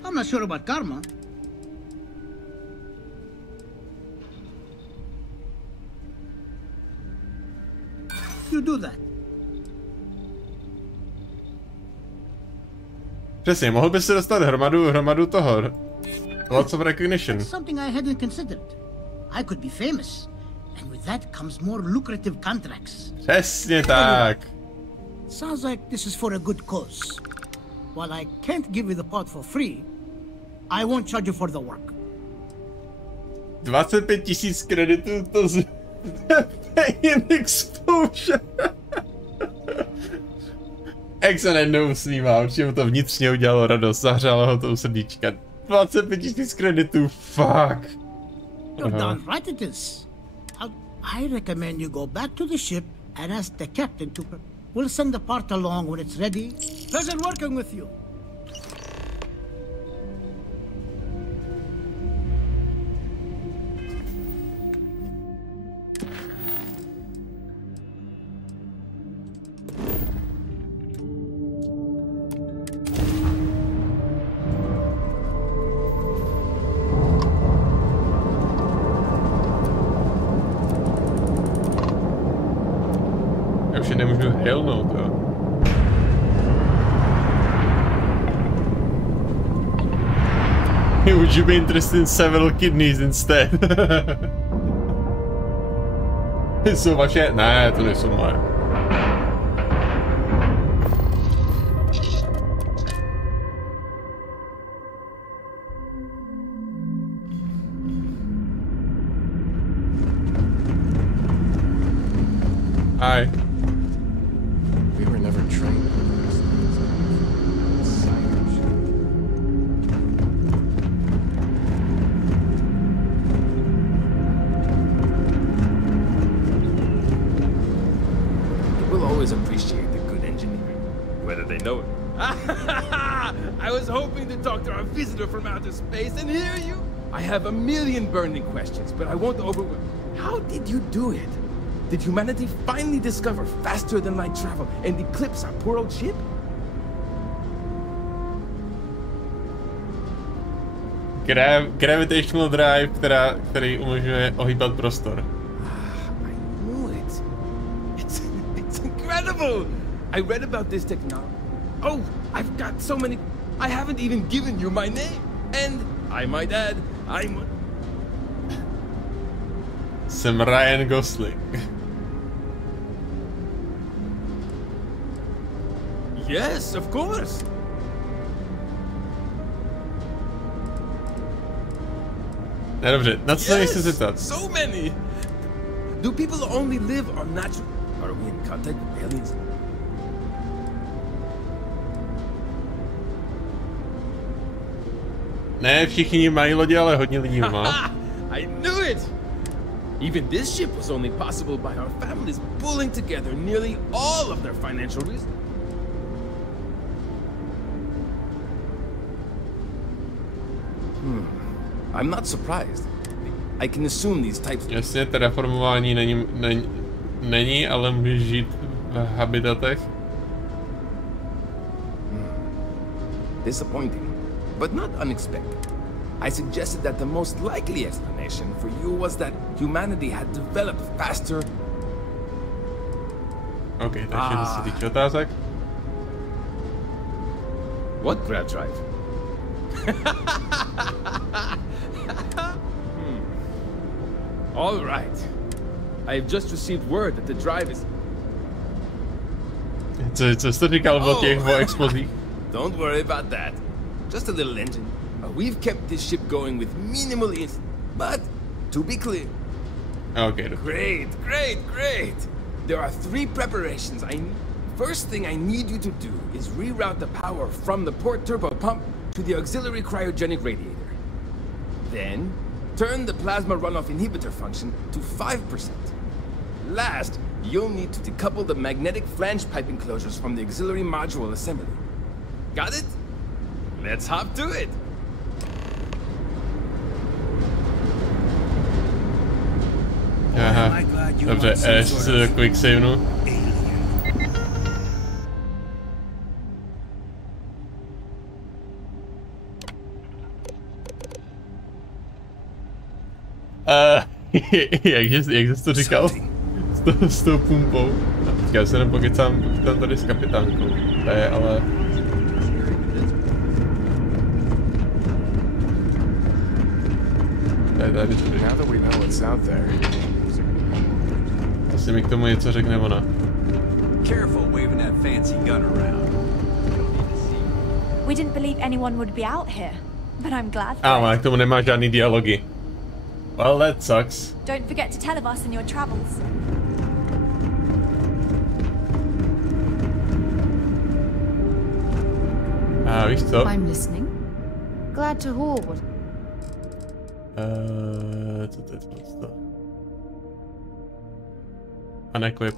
I'm not sure about karma. You do that. Přesně, mohl by se dostat hromadu toho. Lots of recognition. That's something I hadn't considered. I could be famous. And with that comes more lucrative contracts. Přesně tak. Sounds like this is for a good cause. While I can't give you the pot for free, I won't charge you for the work. 25 000 kreditů, to z... Pay exposure. Jak se najednou usmívá, určitě mu to vnitřně udělalo radost, zahřálo ho to u srdíčka. 25 000 kreditů, fuck. You're darn right it is. I recommend you go back to the ship and ask the captain to... We'll send the part along when it's ready. Pleasure working with you. Já už je nemůžu helnout, jo. Would you be interested in several kidneys instead? Jsou vaše? Ne, to nejsou moje. Hi. We were never trained. People always appreciate the good engineering, whether they know it. I was hoping to talk to our visitor from outer space, and here you... I have a million burning questions, but I won't overwhelm. How did you do it? Did humanity finally discover faster than light travel and eclipse our poor old ship? Gravitational drive, který umožňuje ohýbat prostor. I knew it. It's incredible! I read about this technology. Oh, I've got so many... I haven't even given you my name. And, I might add, Jsem Ryan Gosling. Yes, of course. Dobře, na co se nechci zeptat? So many. Do people only live on natural... Are we in contact with aliens? Ne, všichni mají lodě, ale hodně lidí má. I knew it! Even this ship was only possible by our families pulling together nearly all of their financial resources. I'm not surprised. I can assume these types... Jasně, terraformování není, ale můžeš žít v habitatech. Disappointing, but not unexpected. I suggested that the most likely explanation for you was that humanity had developed faster. Okay, takže to se týče otázek. What grab drive? All right. I have just received word that the drive is... Co jsi to říkal o těch explozích? Don't worry about that. Just a little engine. We've kept this ship going with minimal but to be clear. Okay. Great. There are 3 preparations I need. First thing I need you to do is reroute the power from the port turbo pump to the auxiliary cryogenic radiator. Then, turn the plasma runoff inhibitor function to 5%. Last, you'll need to decouple the magnetic flange pipe enclosures from the auxiliary module assembly. Got it? Let's hop to it! Aha, dobře, ještě quick savenu. Jak jsi to říkal? S tou pumpou. Já se nepokecám tady s kapitánkou. To je ale... To je tady tady. Asi mi k tomu něco řekne ona. Careful waving that fancy gun around. We didn't believe anyone would be out here, but I'm glad. K tomu nemá žádný dialogy. Well, that sucks. Don't forget to tell of us in your travels. Víš co? I'm listening. Glad to hear what... Co to je to? Unequip.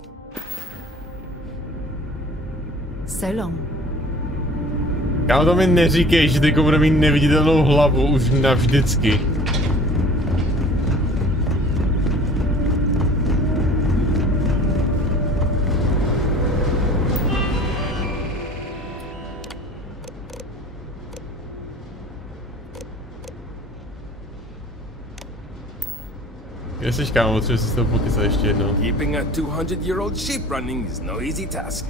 So long. Kámo, to mi neříkej, že ty bude mít neviditelnou hlavu už navždycky. Kde jsi, kámo, potřebuji si s toho pokecat ještě jednou. Keeping a 200-year-old ship running is no easy task.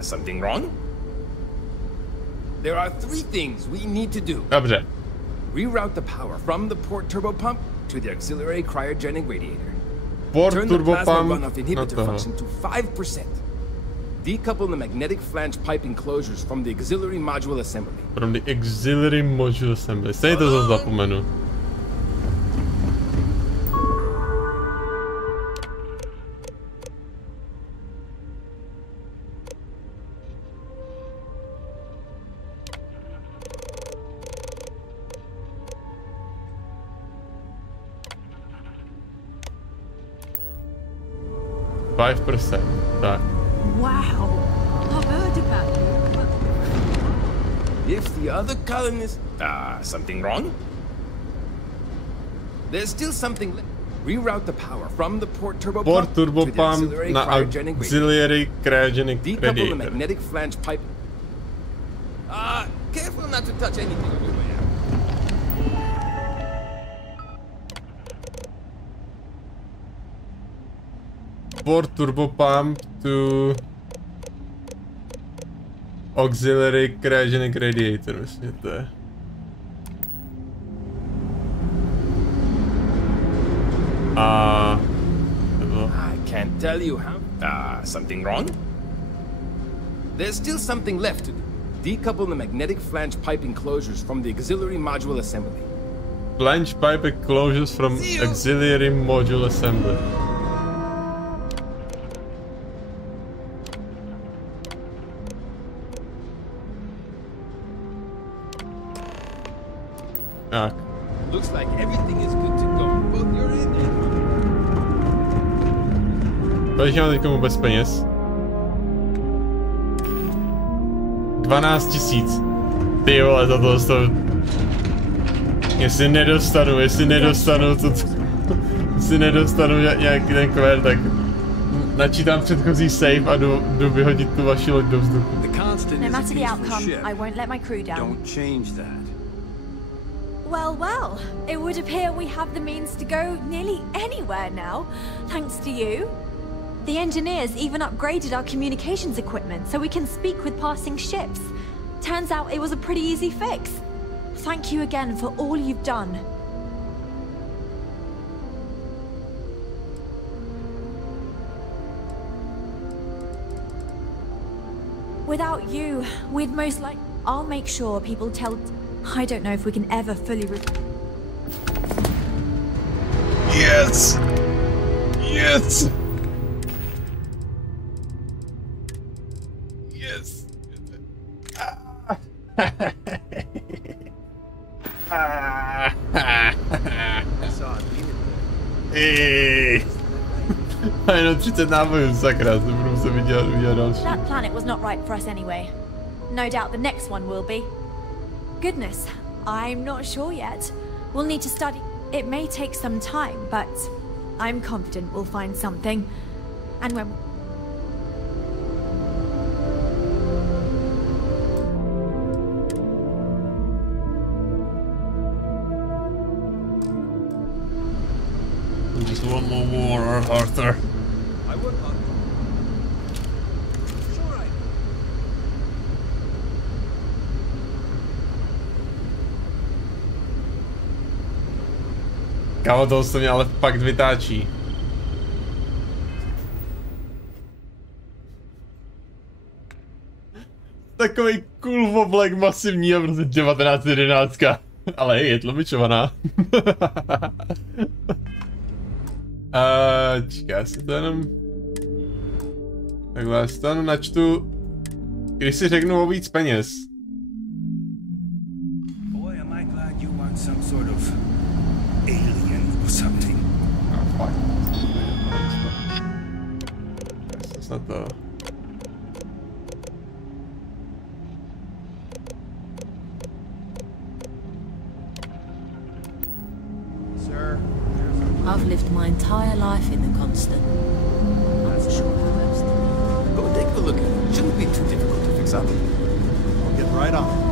Something wrong? There are 3 things we need to do. Dobře. Reroute the power from the port turbo pump to the auxiliary cryogenic radiator. Port Turn the turbo plasma pump runoff inhibitor function to 5%. Decouple the magnetic flange pipe enclosures from the auxiliary module assembly. From the auxiliary module assembly. Stejně to zase zapomenu. Tak. Wow. I've heard about you. If the other colonists... something wrong? There's still something left. Reroute the power from the port turbo pump to the auxiliary cryogenic Decouple radiator. the magnetic flange pipe. Careful not to touch anything on your way out. Port turbo pump to auxiliary cryogenic radiator, myslím, to je. I can't tell you how. Something wrong? There's still something left to do. Decouple the magnetic flange pipe enclosures from the auxiliary module assembly. Flange pipe enclosures from auxiliary module assembly. Tak. Looks like everything is good to go. Both you're in and... Kolik mám teďka vůbec peněz? 12 000. Ty vole, za to. Jestli nedostanu nějaký ten kvér, tak načítám předchozí save a jdu vyhodit tu vaši loď do vzduchu. No matter the outcome, I won't let my crew down. Don't change that. Well, well, it would appear we have the means to go nearly anywhere now, thanks to you. The engineers even upgraded our communications equipment so we can speak with passing ships. Turns out it was a pretty easy fix. Thank you again for all you've done. Without you, we'd most likely... I'll make sure people tell... I don't know if we can ever fully... Yes! Yes! Yes! A jenom 30 nábojů, sakra, to budu se vidět další. That planet was not right for us anyway. No doubt the next one will be. Goodness, I'm not sure yet. We'll need to study. It may take some time, but I'm confident we'll find something. And when... Just one more war, Arthur. I would not. Sure I Kámo, toho se mě ale fakt vytáčí. Takový cool oblek masivní a prostě 1911. Ale hej, je tlumičovaná. Čeká, já si to jenom... Takhle, já si to jenom načtu, když si řeknu o víc peněz. Boy, am I glad you want some sort of alien or something. Fuck. Já snad to... I've lived my entire life in the constant. I'm not sure how else to... Go take a look at it. Shouldn't be too difficult to fix up. I'll get right on it.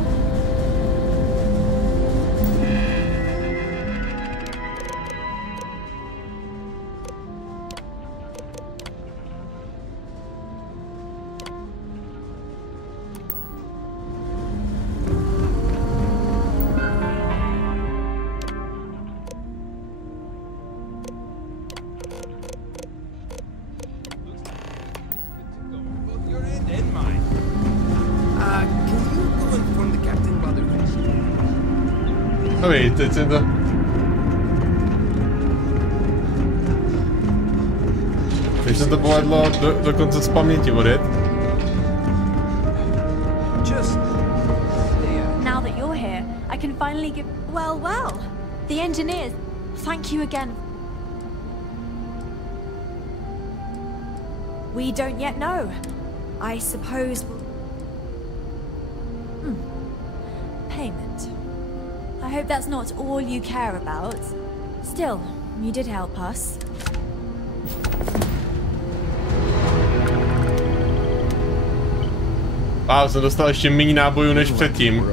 No víš, teď jsem to... Teď se to povedlo dokonce z paměti odjet. Now that you're here, I can finally give... Well, the engineers, thank you again. We don't yet know. I suppose... Payment. I hope that's not all you care about. Still, you did help us. Jsem dostal ještě méně nábojů než předtím.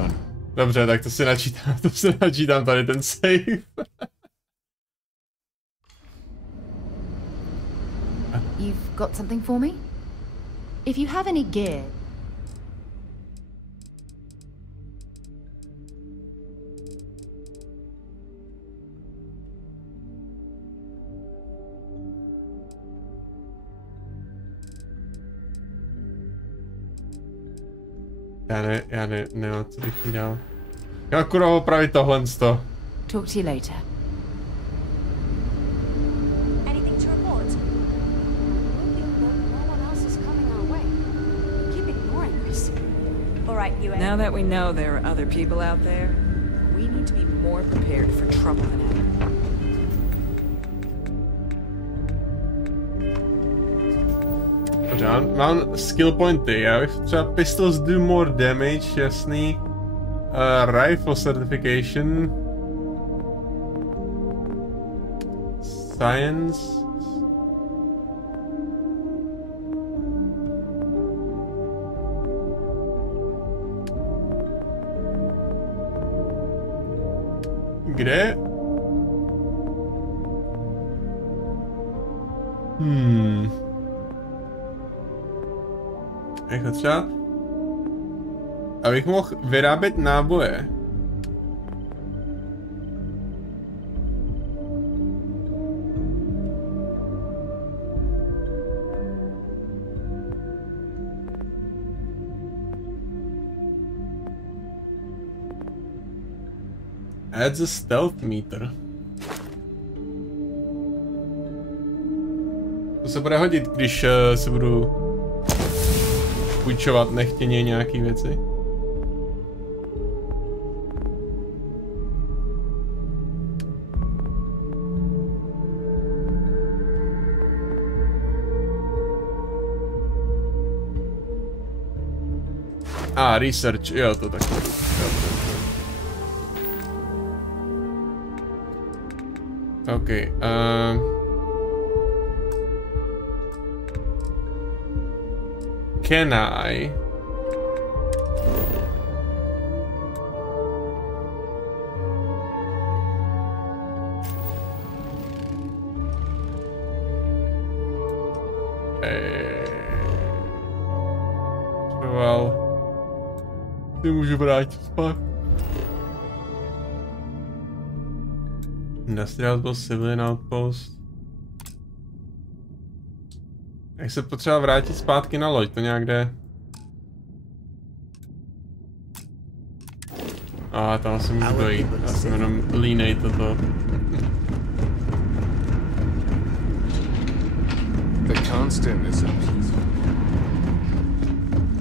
Dobře, tak to si načítám tady ten save. You've got something for me? If you have any gear... Já nemám, co bych jí dal. Já akorát opravit tohle z toho. Talk to you later. Anything to report? No one else is coming our way. Keep ignoring us. All right, you. Now that we know there are other people out there, we need to be more prepared for trouble than ever. Mám skill pointy, já bych třeba pistols do more damage, jasný. Rifle certification. Science. Kde? Jako třeba, abych mohl vyrábět náboje. Adds a stealth meter. To se bude hodit, když se budu půjčovat nechtěně nějaký věci. Research, jo, to taky. OK, can I? Well, ty můžu vrátit zpátky. Industrial Outpost, Civilian Outpost. Jak se potřeba vrátit zpátky na loď, to nějak jde. Tam se můžu dojít, já jsem jenom línej toto.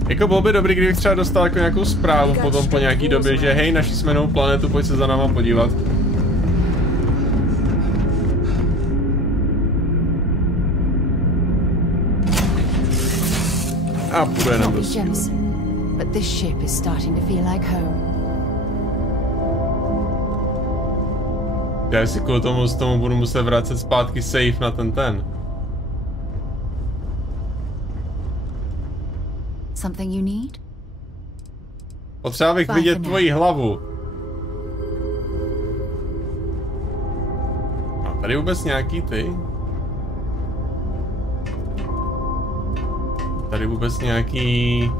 Jako bylo by dobrý, kdybych třeba dostal jako nějakou zprávu potom po nějaký době, že hej, našli jsme novou planetu, pojď se za náma podívat. A půjdu jenom do but this ship is starting to feel like home. Já si kvůli tomu budu muset vracet zpátky safe na ten. Something you need? Potřeba bych vidět tvoji hlavu. Má tady vůbec nějaký ty? Tady vůbec nějaký...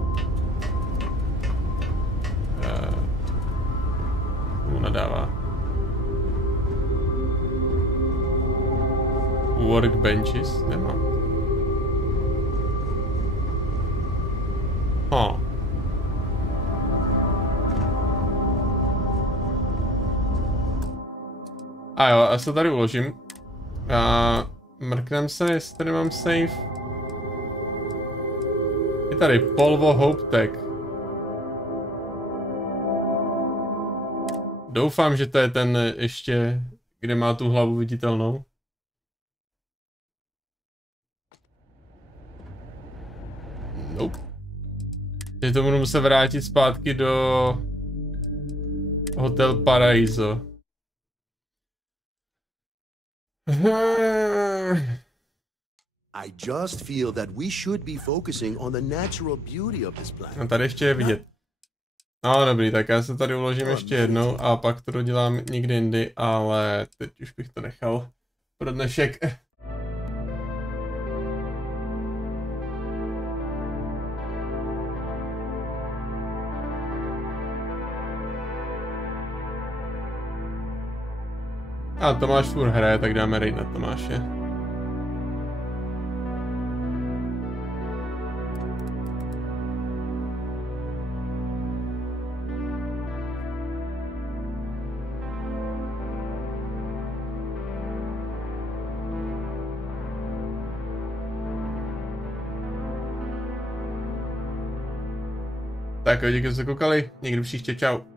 nadává. Workbenches? Nemám. A jo, já se tady uložím. A mrknem se, jestli tady mám save. Je tady Polvo Hope Tech. Doufám, že to je ten ještě, kde má tu hlavu viditelnou. Nope. Teď to budu muset vrátit zpátky do Hotel Paraiso. I just feel that we should be focusing on the natural beauty of this planet. No tady ještě je vidět. No dobrý, tak já se tady uložím ještě jednou a pak to dodělám někdy jindy, ale teď už bych to nechal pro dnešek. A Tomáš furt hraje, tak dáme raid na Tomáše. Tak, díky, že jste koukali, někdy příště, čau.